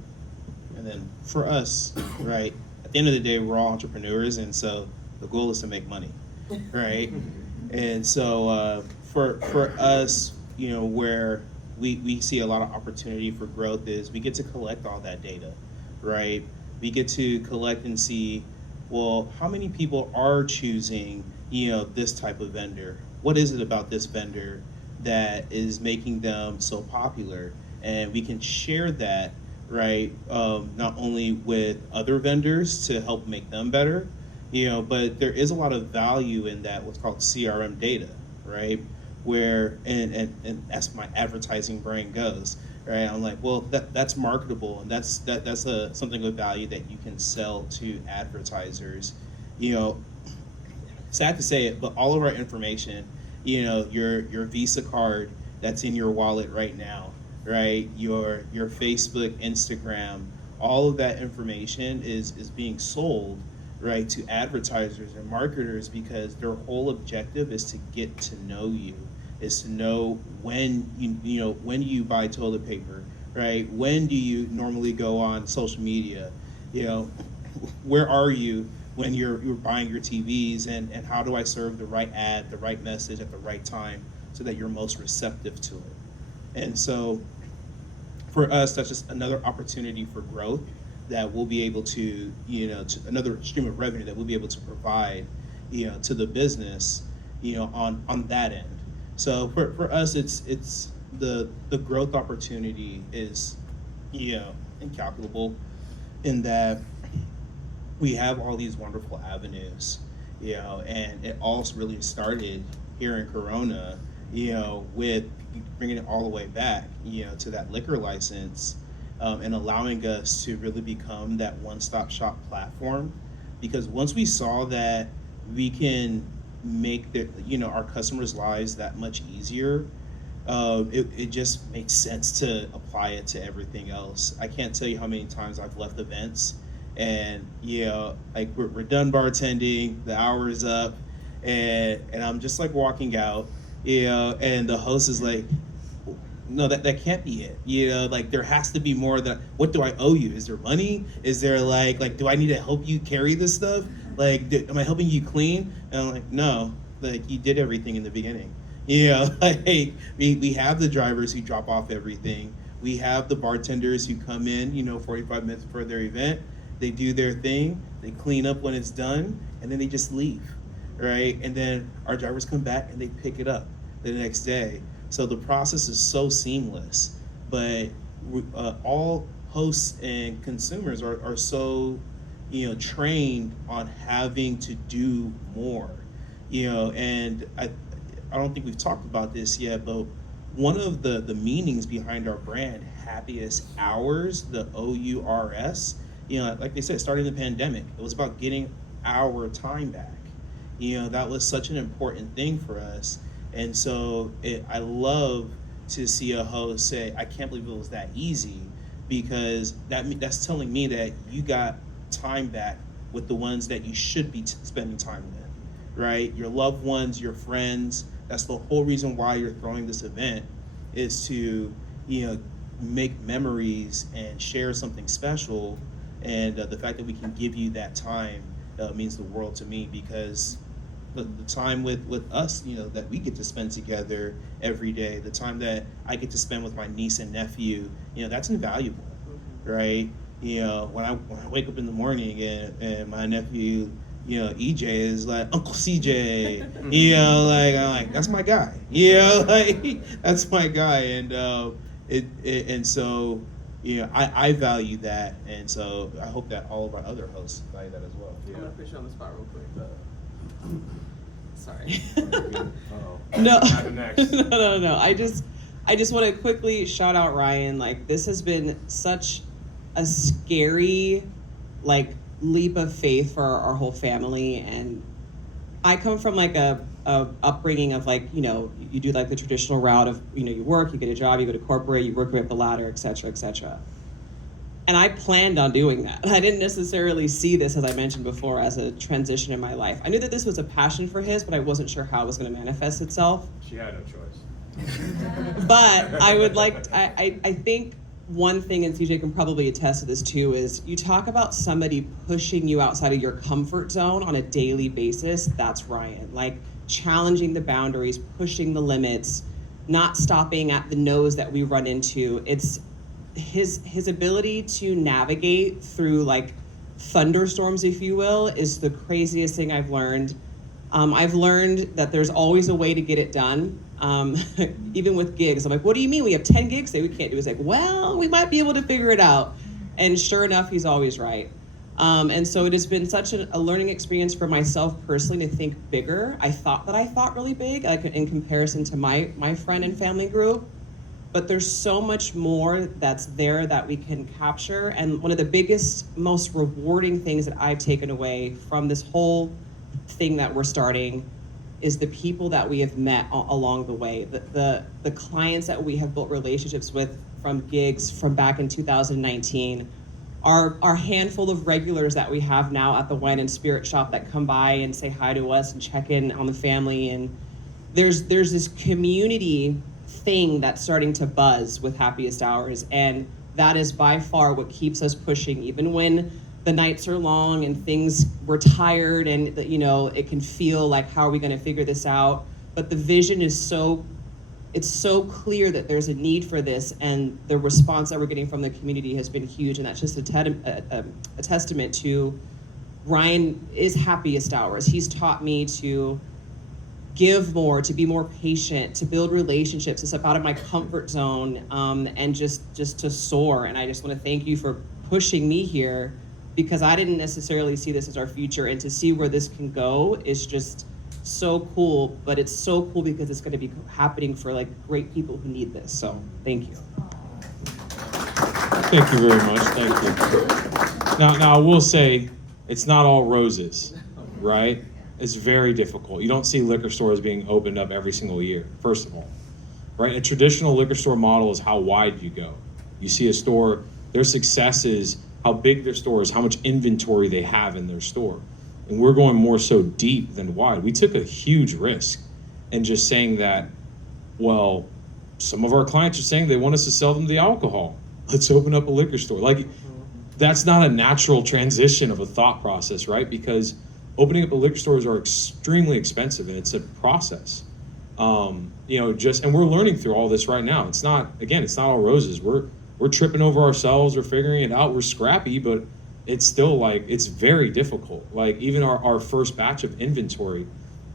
And then for us, right, at the end of the day, we're all entrepreneurs, and so the goal is to make money, right? And so for us, where we see a lot of opportunity for growth is we get to collect all that data, right? We get to collect and see, well, how many people are choosing, this type of vendor? What is it about this vendor that is making them so popular? And we can share that, right, not only with other vendors to help make them better, but there is a lot of value in that, what's called CRM data, right? Where, and as my advertising brain goes, right? I'm like, well, that's marketable, and that's something of value that you can sell to advertisers. Sad to say it, but all of our information, your Visa card that's in your wallet right now, right? Your Facebook, Instagram, all of that information is being sold, right, to advertisers and marketers, because their whole objective is to get to know you, is to know when when you buy toilet paper, right? When do you normally go on social media? Where are you when you're buying your TVs, and how do I serve the right ad, the right message at the right time so that you're most receptive to it? And so for us, that's just another opportunity for growth that we'll be able to, to another stream of revenue that we'll be able to provide, to the business, on that end. So for us, it's the growth opportunity is, incalculable, in that we have all these wonderful avenues, and it all really started here in Corona, with bringing it all the way back, to that liquor license, and allowing us to really become that one-stop shop platform. Because once we saw that we can make our customers' lives that much easier, it just makes sense to apply it to everything else. I can't tell you how many times I've left events and like we're done bartending, the hour is up, and I'm just like walking out, and the host is like, no, that can't be it. Like there has to be more. What do I owe you? Is there money? Is there like do I need to help you carry this stuff? Like, am I helping you clean? And I'm like, no, like you did everything in the beginning. Like we have the drivers who drop off everything. We have the bartenders who come in, 45 minutes before their event. They do their thing. They clean up when it's done, and then they just leave, right? And then our drivers come back and they pick it up the next day. So the process is so seamless, but all hosts and consumers are so, trained on having to do more, and I don't think we've talked about this yet, but one of the meanings behind our brand, Happiest Ours, the OURS, like they said, it started in the pandemic. It was about getting our time back. That was such an important thing for us. And so I love to see a host say, I can't believe it was that easy, because that's telling me that you got time back with the ones that you should be spending time with, right? Your loved ones, your friends. That's the whole reason why you're throwing this event, is to, make memories and share something special. And the fact that we can give you that time means the world to me, because the time with us, that we get to spend together every day, the time that I get to spend with my niece and nephew, that's invaluable, right? When I wake up in the morning and my nephew, EJ is like, Uncle CJ, I'm like, that's my guy, that's my guy. And so, I value that, and so I hope that all of our other hosts value that as well. I'm gonna put you on the spot real quick, but sorry. No. No. I just want to quickly shout out Ryan. Like, this has been such a scary, leap of faith for our whole family. And I come from a upbringing of you do the traditional route of, you work, you get a job, you go to corporate, you work your way up the ladder, et cetera, et cetera. And I planned on doing that. I didn't necessarily see this, as I mentioned before, as a transition in my life. I knew that this was a passion for his, but I wasn't sure how it was going to manifest itself. She had no choice. But I would I think one thing, and CJ can probably attest to this too, is you talk about somebody pushing you outside of your comfort zone on a daily basis. That's Ryan. Challenging the boundaries, pushing the limits, not stopping at the no's that we run into. It's his ability to navigate through thunderstorms, if you will, is the craziest thing I've learned. I've learned that there's always a way to get it done. Even with gigs, I'm like, what do you mean? We have 10 gigs that we can't do. It's like, well, we might be able to figure it out. And sure enough, he's always right. And so it has been such a learning experience for myself personally to think bigger. I thought really big, in comparison to my friend and family group. But there's so much more that's there that we can capture. And one of the biggest, most rewarding things that I've taken away from this whole thing that we're starting is the people that we have met along the way, the clients that we have built relationships with from gigs from back in 2019, our handful of regulars that we have now at the Wine and Spirit Shop that come by and say hi to us and check in on the family. And there's this community thing that's starting to buzz with Happiest Hours, and that is by far what keeps us pushing, even when the nights are long and we're tired and it can feel like, how are we going to figure this out? But the vision is so clear that there's a need for this, and the response that we're getting from the community has been huge. And that's just a testament to Ryan is Happiest Hours. He's taught me to give more, to be more patient, to build relationships, to step out of my comfort zone, and just to soar. And I just want to thank you for pushing me here, because I didn't necessarily see this as our future, and to see where this can go is just so cool. But it's so cool because it's going to be happening for great people who need this. So thank you. Thank you very much. Thank you. Now I will say, it's not all roses, right? It's very difficult. You don't see liquor stores being opened up every single year, first of all, right? A traditional liquor store model is how wide you go. You see a store, their success is how big their store is, how much inventory they have in their store. And we're going more so deep than wide. We took a huge risk in just saying that, well, some of our clients are saying they want us to sell them the alcohol. Let's open up a liquor store. That's not a natural transition of a thought process, right? Because opening up a liquor stores are extremely expensive, and it's a process. And we're learning through all this right now. It's not all roses. We're tripping over ourselves. We're figuring it out. We're scrappy, but it's still it's very difficult. Even our first batch of inventory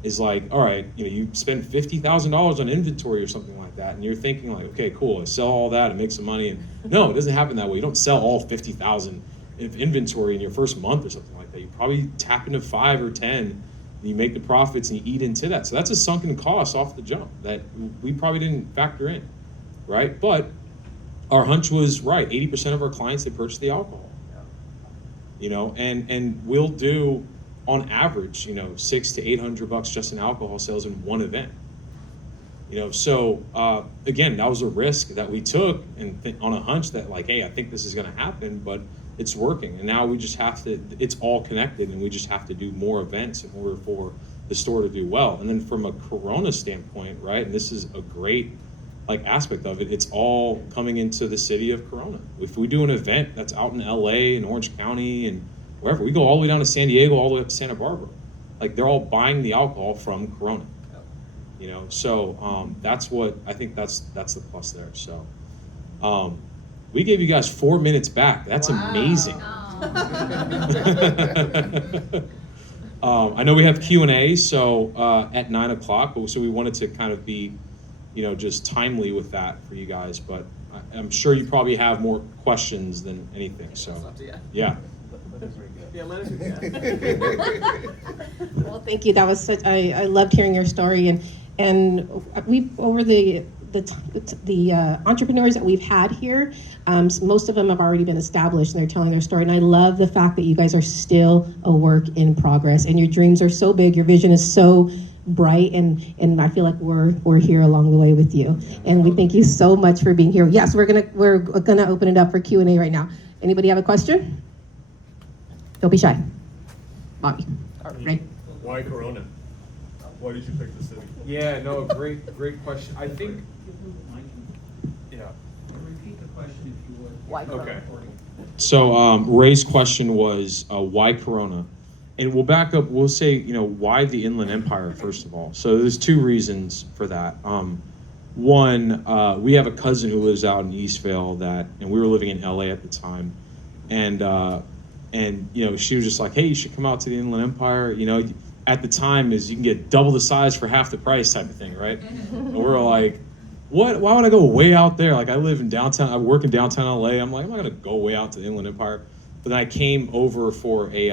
is all right, you spend $50,000 on inventory or something like that, and you're thinking okay, cool, I sell all that and make some money. And no, it doesn't happen that way. You don't sell all 50,000 of inventory in your first month or something like that. You probably tap into 5 or 10, and you make the profits and you eat into that. So that's a sunken cost off the jump that we probably didn't factor in, right? But our hunch was right. 80% of our clients, they purchase the alcohol. And we'll do on average, $600 to $800 just in alcohol sales in one event. So again, that was a risk that we took, and on a hunch that hey, I think this is going to happen, but it's working. And now we just have to, it's all connected, and we just have to do more events in order for the store to do well. And then from a Corona standpoint, right, and this is a great aspect of it, it's all coming into the city of Corona. If we do an event that's out in LA and Orange County and wherever, we go all the way down to San Diego, all the way up to Santa Barbara. They're all buying the alcohol from Corona. So that's what I think that's the plus there. So we gave you guys 4 minutes back. That's amazing. I know we have Q&A, so at 9 o'clock, so we wanted to kind of be, just timely with that for you guys, but I'm sure you probably have more questions than anything, so, yeah. Well, thank you. That was such, I loved hearing your story, and we've, over the entrepreneurs that we've had here, most of them have already been established and they're telling their story. And I love the fact that you guys are still a work in progress and your dreams are so big, your vision is so bright, and I feel like we're here along the way with you. And we thank you so much for being here. Yes, we're gonna open it up for Q&A right now. Anybody have a question? Don't be shy. Bobby. Right. Why Corona? Why did you pick the city? Yeah, no, great question. I think, yeah. Repeat the question if you would. Why? Okay. So Ray's question was why Corona? And we'll back up, we'll say, why the Inland Empire, first of all. So there's two reasons for that. One, we have a cousin who lives out in Eastvale and we were living in LA at the time. And she was just like, hey, you should come out to the Inland Empire. At the time is you can get double the size for half the price type of thing, right? And we're like, what? Why would I go way out there? I live in downtown, I work in downtown LA. I'm like, I'm not gonna go way out to the Inland Empire. But then I came over for a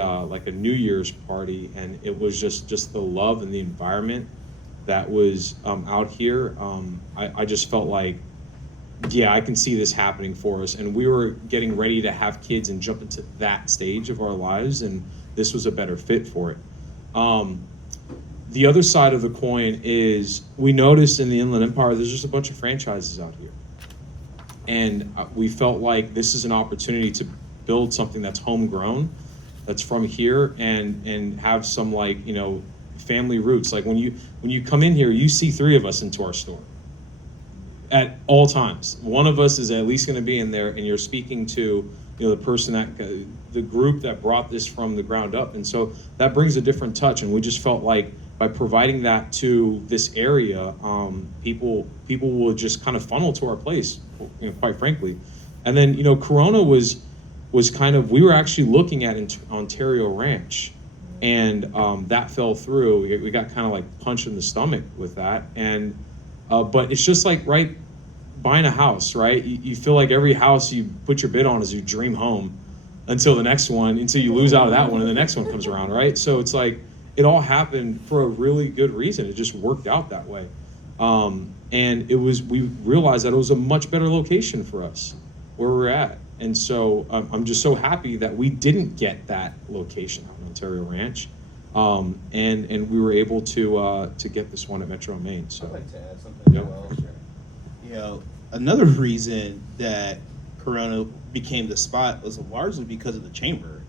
New Year's party, and it was just the love and the environment that was out here. I just felt like, yeah, I can see this happening for us. And we were getting ready to have kids and jump into that stage of our lives, and this was a better fit for it. The other side of the coin is we noticed in the Inland Empire, there's just a bunch of franchises out here. And we felt like this is an opportunity to build something that's homegrown, that's from here, and have some family roots. When you come in here, you see 3 of us into our store at all times. One of us is at least going to be in there, and you're speaking to the person the group that brought this from the ground up. And so that brings a different touch, and we just felt like by providing that to this area, people will just kind of funnel to our place, quite frankly. And then Corona was kind of, we were actually looking at Ontario Ranch, and that fell through. We got kind of punched in the stomach with that. And but it's just buying a house, right? You feel like every house you put your bid on is your dream home until you lose out of that one and the next one comes around, right? So it's it all happened for a really good reason. It just worked out that way. And we realized that it was a much better location for us where we're at. And so I'm just so happy that we didn't get that location out in Ontario Ranch. And we were able to get this one at Metro Maine. So I'd like to add something as well. Another reason that Corona became the spot was largely because of the chamber.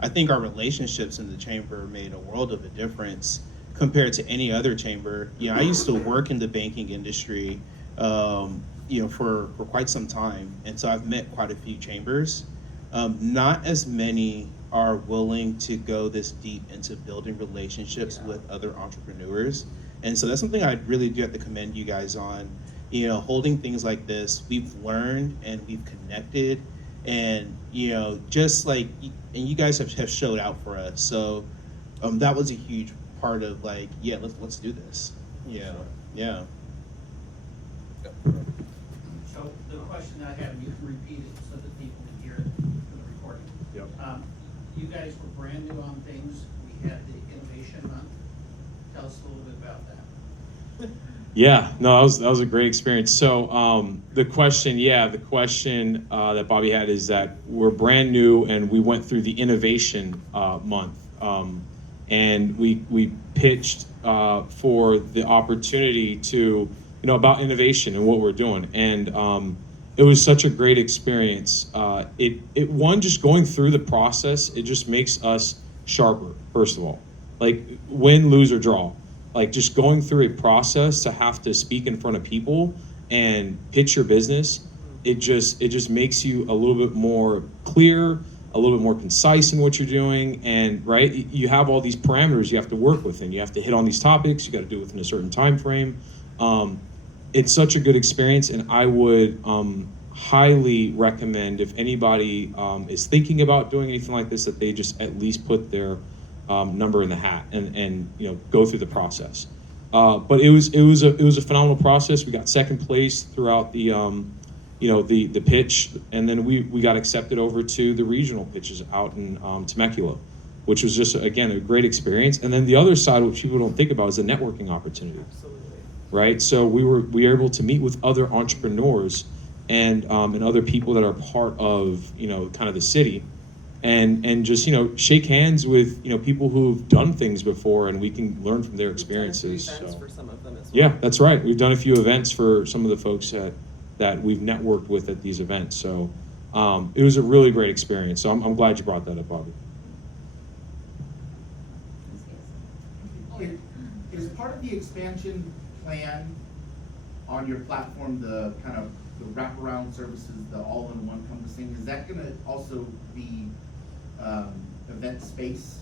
I think our relationships in the chamber made a world of a difference compared to any other chamber. I used to work in the banking industry, for quite some time, and so I've met quite a few chambers. Not as many are willing to go this deep into building relationships with other entrepreneurs, and so that's something I really do have to commend you guys on. Holding things like this, we've learned and we've connected, and and you guys have showed out for us. So that was a huge part of let's do this. Yeah. So the question I have, you can repeat it so that people can hear it for the recording. Yep. You guys were brand new on things. We had the Innovation Month. Tell us a little bit about that. Yeah, no, that was a great experience. So the question that Bobby had is that we're brand new and we went through the Innovation Month, and we pitched for the opportunity to about innovation and what we're doing, and it was such a great experience. Just going through the process, it just makes us sharper, first of all. like win, lose, or draw. Like just going through a process to have to speak in front of people and pitch your business, it just makes you a little bit more clear, a little bit more concise in what you're doing, and right, you have all these parameters you have to work with, and you have to hit on these topics. You got to do it within a certain time frame. It's such a good experience, and I would highly recommend if anybody is thinking about doing anything like this, that they just at least put their number in the hat and go through the process. But it was a phenomenal process. We got second place throughout the the pitch, and then we got accepted over to the regional pitches out in Temecula, which was just again a great experience. And then the other side, which people don't think about, is the networking opportunity. Absolutely. Right. So we were able to meet with other entrepreneurs and other people that are part of kind of the city, and just shake hands with people who've done things before, and we can learn from their experiences. For some of them as well. Yeah, that's right. We've done a few events for some of the folks that we've networked with at these events. So it was a really great experience. So I'm glad you brought that up, Bobby. Is part of the expansion plan on your platform the kind of the wraparound services, the all-in-one encompassing? Is that going to also be event space?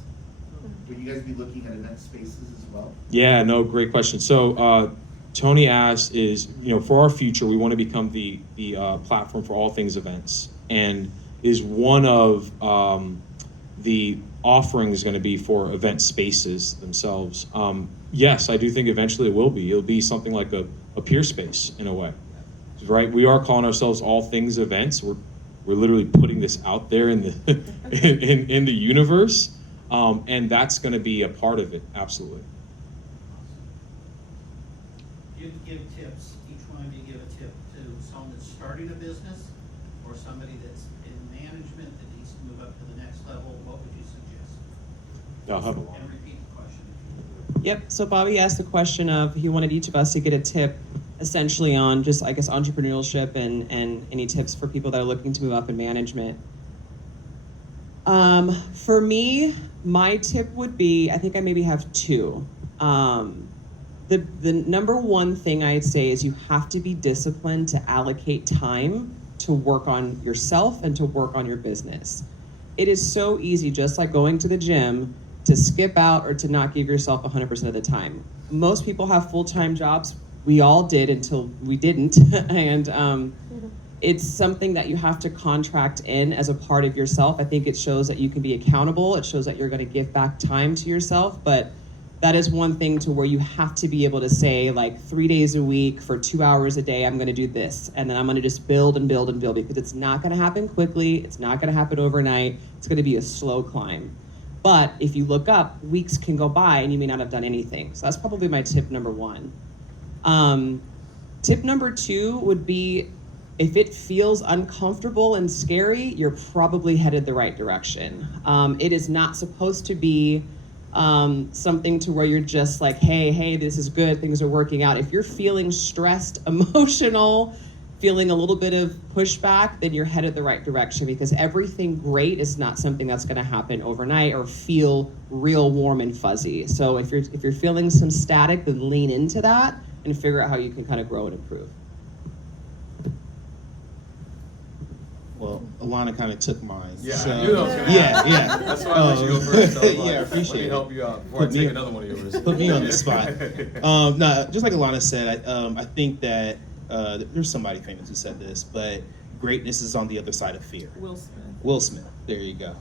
Will you guys be looking at event spaces as well? Yeah, no, great question. So Tony asked is, for our future, we want to become the platform for all things events, and is one of the offerings going to be for event spaces themselves? Yes, I do think eventually it will be. It'll be something like a peer space in a way, right? We are calling ourselves All Things Events. We're literally putting this out there in the in the universe, and that's going to be a part of it. Absolutely. Give tips. Each one of you give a tip to someone that's starting a business or somebody that's in management that needs to move up to the next level. What would you suggest? I'll have a lot. And repeat the question. Yep. So Bobby asked the question of he wanted each of us to get a tip essentially on just, I guess, entrepreneurship and any tips for people that are looking to move up in management. For me, my tip would be, I think I maybe have two. The number one thing I'd say is you have to be disciplined to allocate time to work on yourself and to work on your business. It is so easy, just like going to the gym, to skip out or to not give yourself 100% of the time. Most people have full-time jobs. We all did until we didn't. And it's something that you have to contract in as a part of yourself. I think it shows that you can be accountable. It shows that you're going to give back time to yourself. But that is one thing to where you have to be able to say, like, 3 days a week for 2 hours a day, I'm going to do this. And then I'm going to just build and build and build, because it's not going to happen quickly. It's not going to happen overnight. It's going to be a slow climb. But if you look up, weeks can go by and you may not have done anything. So that's probably my tip number one. Tip number two would be, if it feels uncomfortable and scary, you're probably headed the right direction. It is not supposed to be something to where you're just like, hey, this is good, things are working out. If you're feeling stressed, emotional, feeling a little bit of pushback, then you're headed the right direction, because everything great is not something that's going to happen overnight or feel real warm and fuzzy. So if you're feeling some static, then lean into that and figure out how you can kind of grow and improve. Well, Alana kind of took mine. Yeah, so, I knew that was gonna happen. Yeah. That's why I let you go first. I was like, Yeah, appreciate let me it. help you out before I take another one of yours. Put me on the spot. No, just like Alana said, I think that there's somebody famous who said this, but greatness is on the other side of fear. Will Smith. There you go.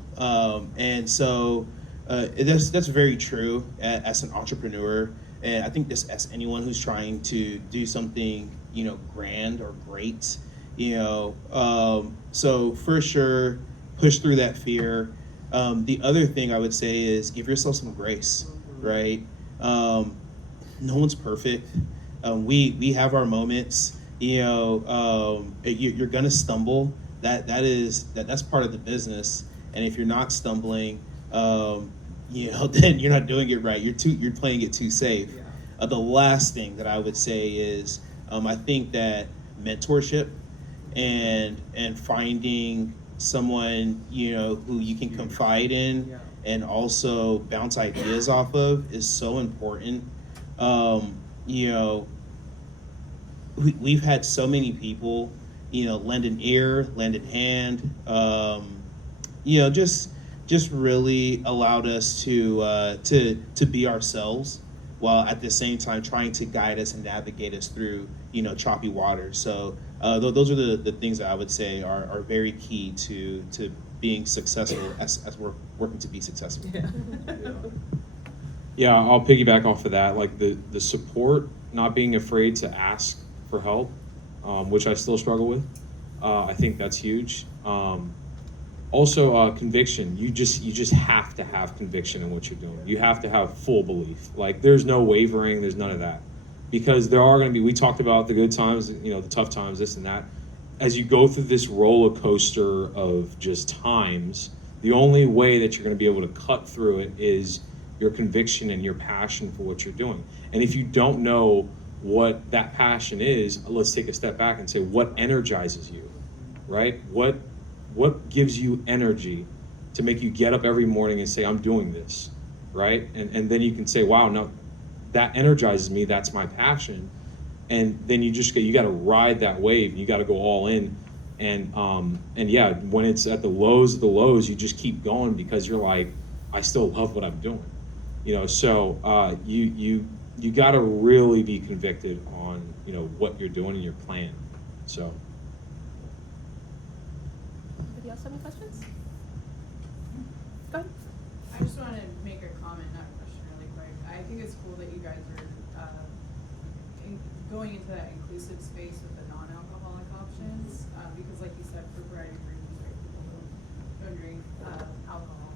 And so that's very true as an entrepreneur. And I think this as anyone who's trying to do something, grand or great, so for sure, push through that fear. The other thing I would say is give yourself some grace, right? No one's perfect. We have our moments. You're gonna stumble. That's part of the business. And if you're not stumbling, then you're not doing it right. You're playing it too safe. The last thing that I would say is, I think that mentorship and finding someone who you can confide in and also bounce ideas off of is so important. You know, we've had so many people, you know, lend an ear, lend a hand, you know, just really allowed us to be ourselves, while at the same time trying to guide us and navigate us through, you know, choppy waters. So those are the things that I would say are very key to being successful as we're working to be successful. Yeah, I'll piggyback off of that. Like the support, not being afraid to ask for help, which I still struggle with. I think that's huge. Also, conviction. You just have to have conviction in what you're doing. You have to have full belief. Like there's no wavering. There's none of that, because there are going to be. We talked about the good times, you know, the tough times, this and that. As you go through this roller coaster of just times, the only way that you're going to be able to cut through it is your conviction and your passion for what you're doing. And if you don't know what that passion is, let's take a step back and say, what energizes you, right? What gives you energy to make you get up every morning and say, I'm doing this, right? And then you can say, wow, no, that energizes me, that's my passion. And then you got to ride that wave. You got to go all in. And yeah, when it's at the lows of the lows, you just keep going because you're like, I still love what I'm doing. You know, so you got to really be convicted on, you know, what you're doing and your plan. So. Anybody else have any questions? Go ahead. I just want to make a comment, not a question, really quick. I think it's cool that you guys are going into that inclusive space with the non-alcoholic options, because like you said, for a variety of reasons, right, people don't drink alcohol.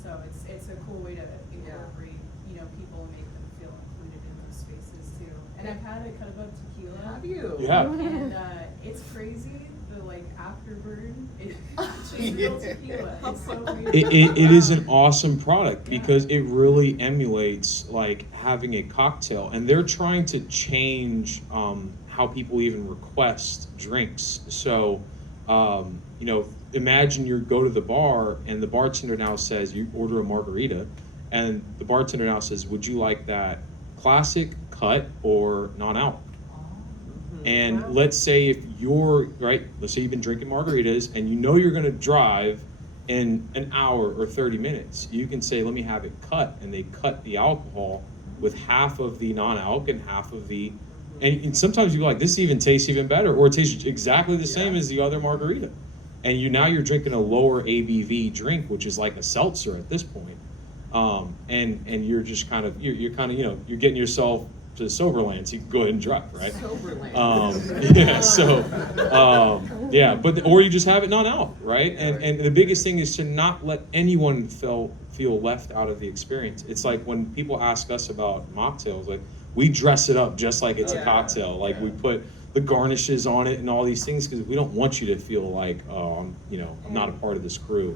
So it's a cool way to incorporate, you know, people and make them feel included in those spaces too. And I've had a cut of tequila. Have you? Yeah. And it's crazy. The like afterburn is actually real tequila. It's so crazy. It is an awesome product because it really emulates like having a cocktail, and they're trying to change how people even request drinks. So, you know, imagine you go to the bar and the bartender now says, you order a margarita, and the bartender now says, would you like that classic, cut, or non-alc? And let's say if you're, right, let's say you've been drinking margaritas and you know you're going to drive in an hour or 30 minutes. You can say, let me have it cut. And they cut the alcohol with half of the non-alc and half of the, and sometimes you're like, this even tastes even better, or it tastes exactly the same as the other margarita. And now you're drinking a lower ABV drink, which is like a seltzer at this point. And you're just kind of, you're kind of, you know, you're getting yourself to Soberland, so you can go ahead and drive, right? Soberland. Yeah, so, yeah, but, or you just have it non-alc, right? And the biggest thing is to not let anyone feel left out of the experience. It's like when people ask us about mocktails, like, we dress it up just like it's a cocktail. Like, we put the garnishes on it and all these things because we don't want you to feel like, oh, I'm not a part of this crew.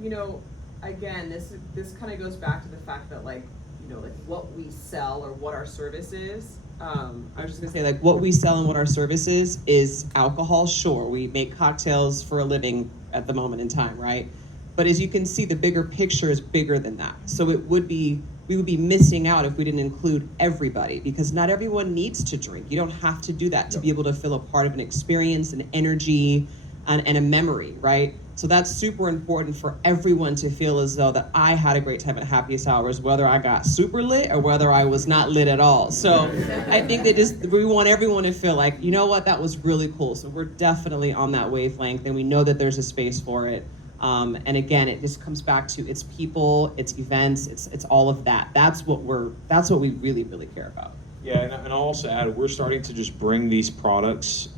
You know, again, this kind of goes back to the fact that, like, you know, like what we sell or what our service is. I was just gonna say, like, what we sell and what our service is alcohol. Sure, we make cocktails for a living at the moment in time, right? But as you can see, the bigger picture is bigger than that. So we would be missing out if we didn't include everybody, because not everyone needs to drink. You don't have to do that to be able to feel a part of an experience, an energy, and a memory, right? So that's super important for everyone to feel as though that I had a great time at Happiest Hours, whether I got super lit or whether I was not lit at all. So I think that we want everyone to feel like, you know what, that was really cool. So we're definitely on that wavelength, and we know that there's a space for it. And again, it just comes back to it's people, it's events, it's all of that. That's what we really, really care about. Yeah, and I'll also add, we're starting to just bring these products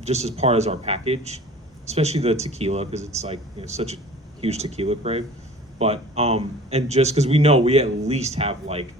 just as part of our package, especially the tequila, because it's like, you know, such a huge tequila crave. But and just because we know we at least have like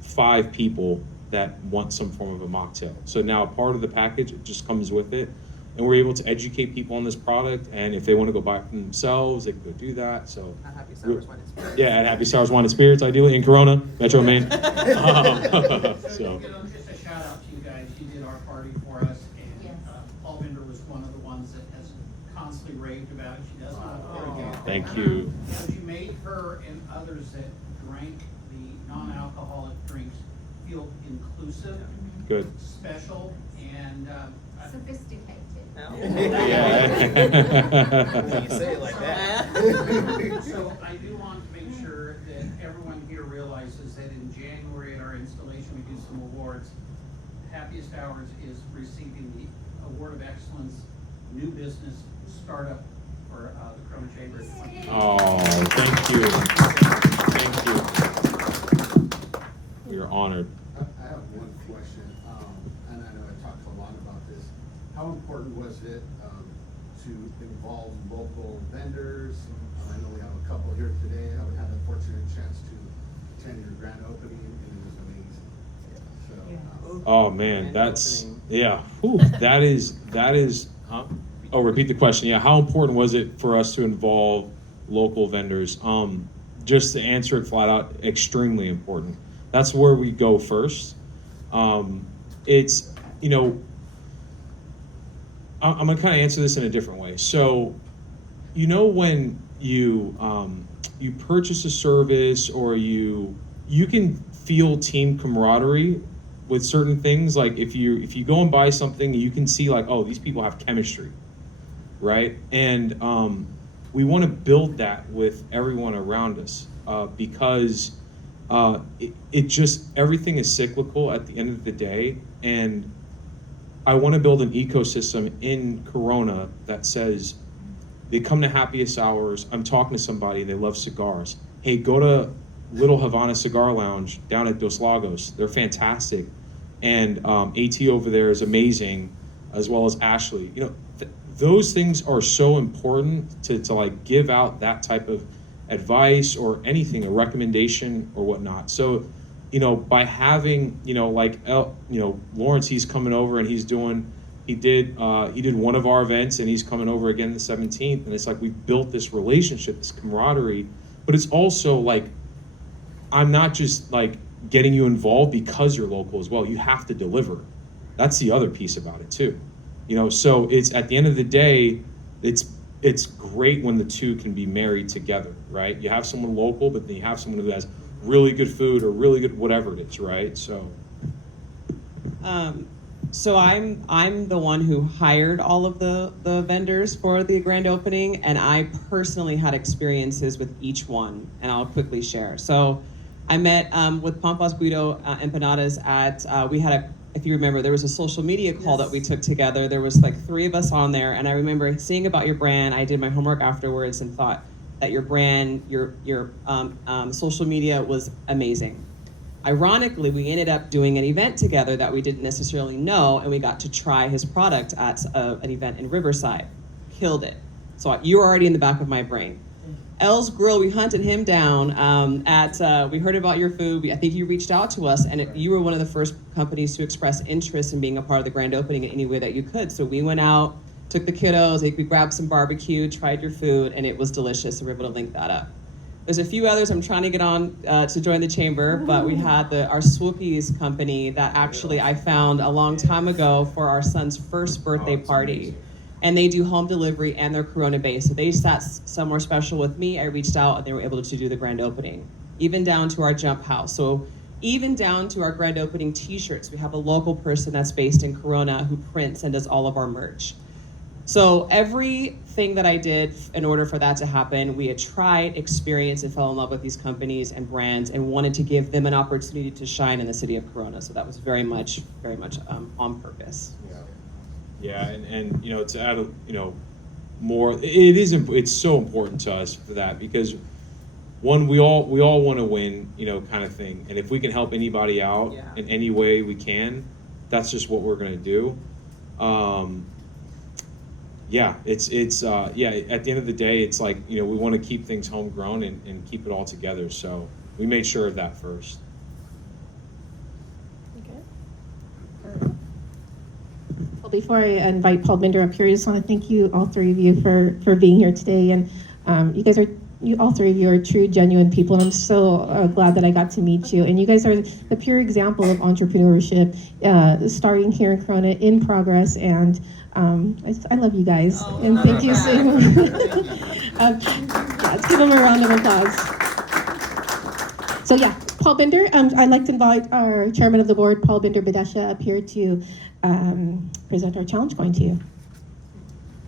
5 people that want some form of a mocktail. So now part of the package, it just comes with it. And we're able to educate people on this product, and if they want to go buy it for themselves, they can go do that. So at Happy Sours Wine and Spirits. Yeah, at Happy Sours Wine and Spirits, ideally in Corona, Metro Maine. So So. you know, just a shout out to you guys. You did our party for us, and Paul Binder was one of the ones that has constantly raved about it. She does not Thank you. Because you made her and others that drank the non-alcoholic drinks feel inclusive, Good. special, and Sophisticated. Yeah. When you say it like that. So I do want to make sure that everyone here realizes that in January at our installation, we do some awards. Happiest Hours is receiving the Award of Excellence New Business Startup for the Corona Chamber. Oh, thank you. Thank you. We are honored. I have one question, and I know I talked to Alana about this. How important was it to involve local vendors? I know we have a couple here today. I had the fortunate chance to attend your grand opening, and it was amazing. So, Oh man, that's yeah. Whew, that is. Huh? Oh, repeat the question. Yeah, how important was it for us to involve local vendors? Just to answer it flat out, extremely important. That's where we go first. It's, you know, I'm gonna kind of answer this in a different way. So, you know, when you you purchase a service or you can feel team camaraderie with certain things. Like if you go and buy something, you can see like, oh, these people have chemistry, right? And we want to build that with everyone around us because it just, everything is cyclical at the end of the day. And I want to build an ecosystem in Corona that says, they come to Happiest Hours, I'm talking to somebody, they love cigars. Hey, go to Little Havana Cigar Lounge down at Dos Lagos. They're fantastic. And AT over there is amazing, as well as Ashley. You know, those things are so important to like give out that type of advice or anything, a recommendation or whatnot. So, you know, by having, you know, like, Lawrence, he's coming over and he did one of our events and he's coming over again the 17th. And it's like, we built this relationship, this camaraderie, but it's also like, I'm not just like getting you involved because you're local as well. You have to deliver. That's the other piece about it too. You know, so it's at the end of the day, it's great when the two can be married together, right? You have someone local, but then you have someone who has really good food or really good whatever it is, right? So So I'm the one who hired all of the vendors for the grand opening, and I personally had experiences with each one, and I'll quickly share. So I met with Pampas Guido Empanadas at, we had if you remember, there was a social media call that we took together. There was like 3 of us on there, and I remember seeing about your brand. I did my homework afterwards and thought that your brand, your social media was amazing. Ironically, we ended up doing an event together that we didn't necessarily know, and we got to try his product at an event in Riverside. Killed it. So you were already in the back of my brain. Elle's Grill, we hunted him down we heard about your food. I think you reached out to us, and you were one of the first companies to express interest in being a part of the grand opening in any way that you could. So we went out, took the kiddos, we grabbed some barbecue, tried your food, and it was delicious. So we're able to link that up. There's a few others I'm trying to get on to join the chamber, but we had our Swoopies company that actually I found a long time ago for our son's first birthday party. And they do home delivery and they're Corona based. So they sat somewhere special with me. I reached out and they were able to do the grand opening. Even down to our jump house. So even down to our grand opening t-shirts. We have a local person that's based in Corona who prints and does all of our merch. So everything that I did in order for that to happen, we had tried, experienced, and fell in love with these companies and brands and wanted to give them an opportunity to shine in the city of Corona. So that was very much on purpose. yeah, and you know, to add more, it's so important to us for that because one, we all want to win, kind of thing. And if we can help anybody out in any way we can, that's just what we're gonna do. At the end of the day, it's like, we want to keep things homegrown and keep it all together. So we made sure of that first. Well, before I invite Paul Binder up here, I just want to thank you, all 3 of you, for being here today. And you guys are you all three of you are true, genuine people, and I'm so glad that I got to meet you. And you guys are the pure example of entrepreneurship, starting here in Corona, in progress, and I love you guys, and thank you so much. Let's give them a round of applause. So yeah, Paul Binder, I'd like to invite our chairman of the board, Paul Binder Badesha, up here to present our challenge coin to you.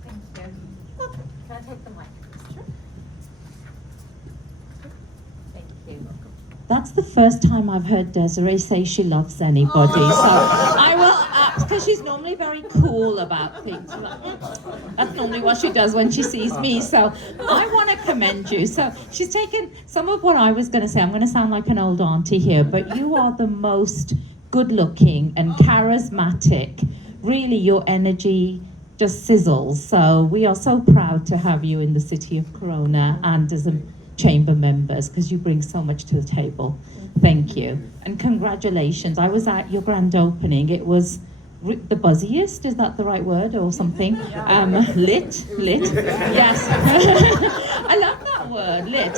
Thank you. Can I take the mic? Sure. Thank you. That's the first time I've heard Desiree say she loves anybody, so I will, because she's normally very cool about things. That's normally what she does when she sees me, so I want to commend you. So she's taken some of what I was going to say. I'm going to sound like an old auntie here, but you are the most good-looking and charismatic. Really, your energy just sizzles. So we are so proud to have you in the city of Corona and as a chamber members, because you bring so much to the table. Thank you. And congratulations. I was at your grand opening. It was the buzziest, is that the right word or something? Lit, yes. I love that word, lit,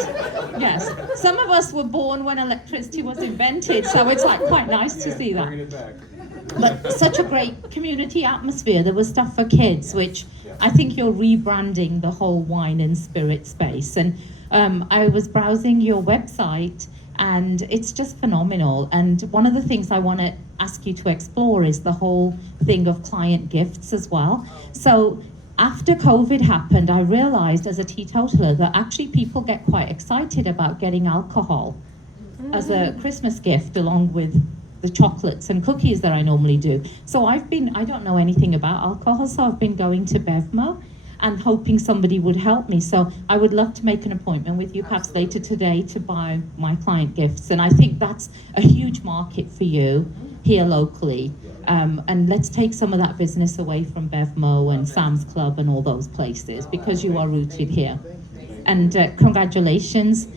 yes. Some of us were born when electricity was invented, so it's like quite nice to see that. But such a great community atmosphere. There was stuff for kids, which I think you're rebranding the whole wine and spirit space. And I was browsing your website, and it's just phenomenal. And one of the things I want to ask you to explore is the whole thing of client gifts as well. So after COVID happened, I realized as a teetotaler that actually people get quite excited about getting alcohol as a Christmas gift along with the chocolates and cookies that I normally do. So I don't know anything about alcohol, so I've been going to Bevmo and hoping somebody would help me. So I would love to make an appointment with you perhaps later today to buy my client gifts. And I think that's a huge market for you here locally. And let's take some of that business away from Bevmo and Sam's Club and all those places, because you are rooted here. And congratulations.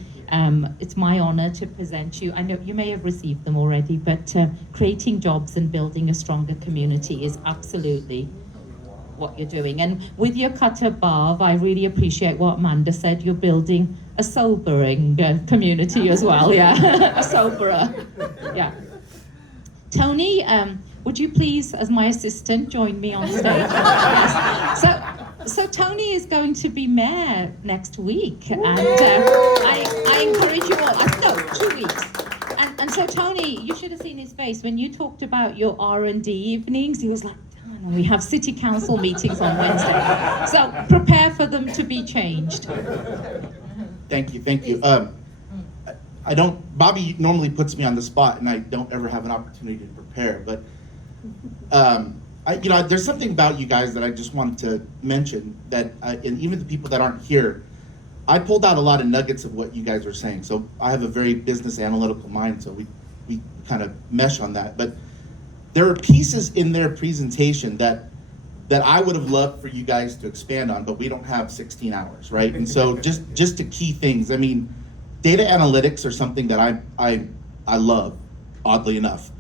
It's my honor to present you. I know you may have received them already, but creating jobs and building a stronger community is absolutely what you're doing. And with your cut above, I really appreciate what Amanda said. You're building a sobering community as well. Yeah, a soberer. Yeah. Tony, would you please, as my assistant, join me on stage? Yes. So Tony is going to be mayor next week, and I encourage you all. No, 2 weeks. And so Tony, you should have seen his face when you talked about your R&D evenings. He was like, and we have city council meetings on Wednesday. So prepare for them to be changed. Thank you. Bobby normally puts me on the spot, and I don't ever have an opportunity to prepare, but there's something about you guys that I just wanted to mention that, and even the people that aren't here, I pulled out a lot of nuggets of what you guys are saying. So I have a very business analytical mind, so we kind of mesh on that. But there are pieces in their presentation that I would have loved for you guys to expand on, but we don't have 16 hours, right? And so just to key things, I mean, data analytics are something that I love, oddly enough.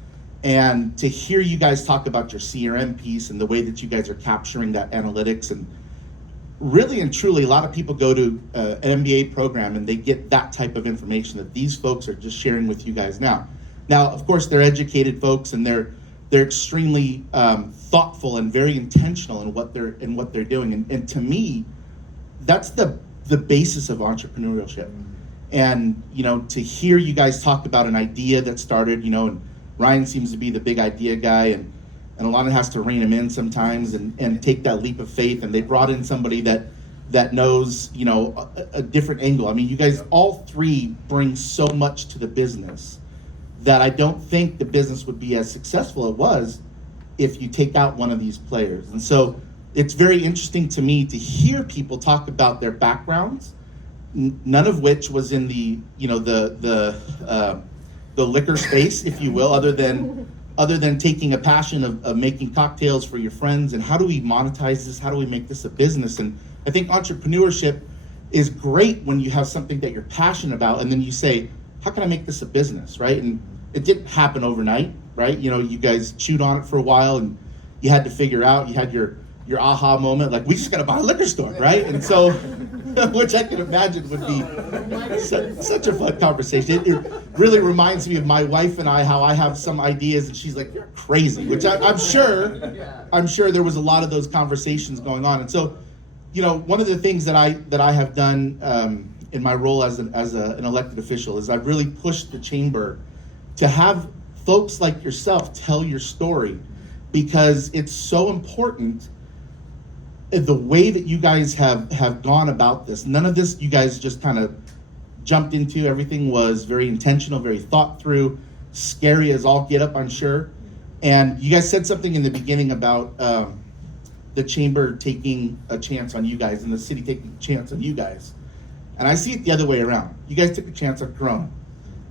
And to hear you guys talk about your CRM piece and the way that you guys are capturing that analytics, and really and truly, a lot of people go to an MBA program and they get that type of information that these folks are just sharing with you guys now. Now, of course, they're educated folks, and they're extremely thoughtful and very intentional in what they're doing. And to me, that's the basis of entrepreneurship. And to hear you guys talk about an idea that started, and Ryan seems to be the big idea guy, and Alana has to rein him in sometimes and take that leap of faith. And they brought in somebody that knows, a different angle. I mean, you guys all three bring so much to the business that I don't think the business would be as successful as it was if you take out one of these players. And so it's very interesting to me to hear people talk about their backgrounds, none of which was in the liquor space, if you will, other than taking a passion of making cocktails for your friends and how do we monetize this, how do we make this a business. And I think entrepreneurship is great when you have something that you're passionate about and then you say, how can I make this a business, right? And it didn't happen overnight, right? You guys chewed on it for a while and you had to figure out, you had your aha moment, like, we just got to buy a liquor store, right? And so which I can imagine would be such a fun conversation. It really reminds me of my wife and I, how I have some ideas and she's like, "You're crazy," which I'm sure there was a lot of those conversations going on. And so, you know, one of the things that I have done in my role as an elected official is I've really pushed the chamber to have folks like yourself tell your story, because it's so important the way that you guys have gone about this. None of this you guys just kind of jumped into. Everything was very intentional, very thought through, scary as all get up, I'm sure. And you guys said something in the beginning about the chamber taking a chance on you guys and the city taking a chance on you guys. And I see it the other way around. You guys took a chance on Corona,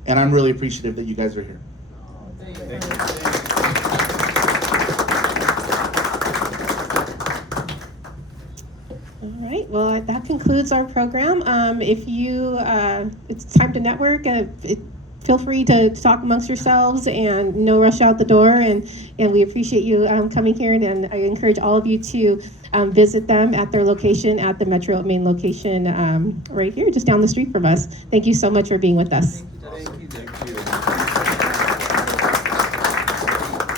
and I'm really appreciative that you guys are here. Thank you. All right, well, that concludes our program. If you, it's time to network. Feel free to talk amongst yourselves, and no rush out the door. And we appreciate you coming here, and I encourage all of you to visit them at their location, at the Metro main location right here, just down the street from us. Thank you so much for being with us. Thank you.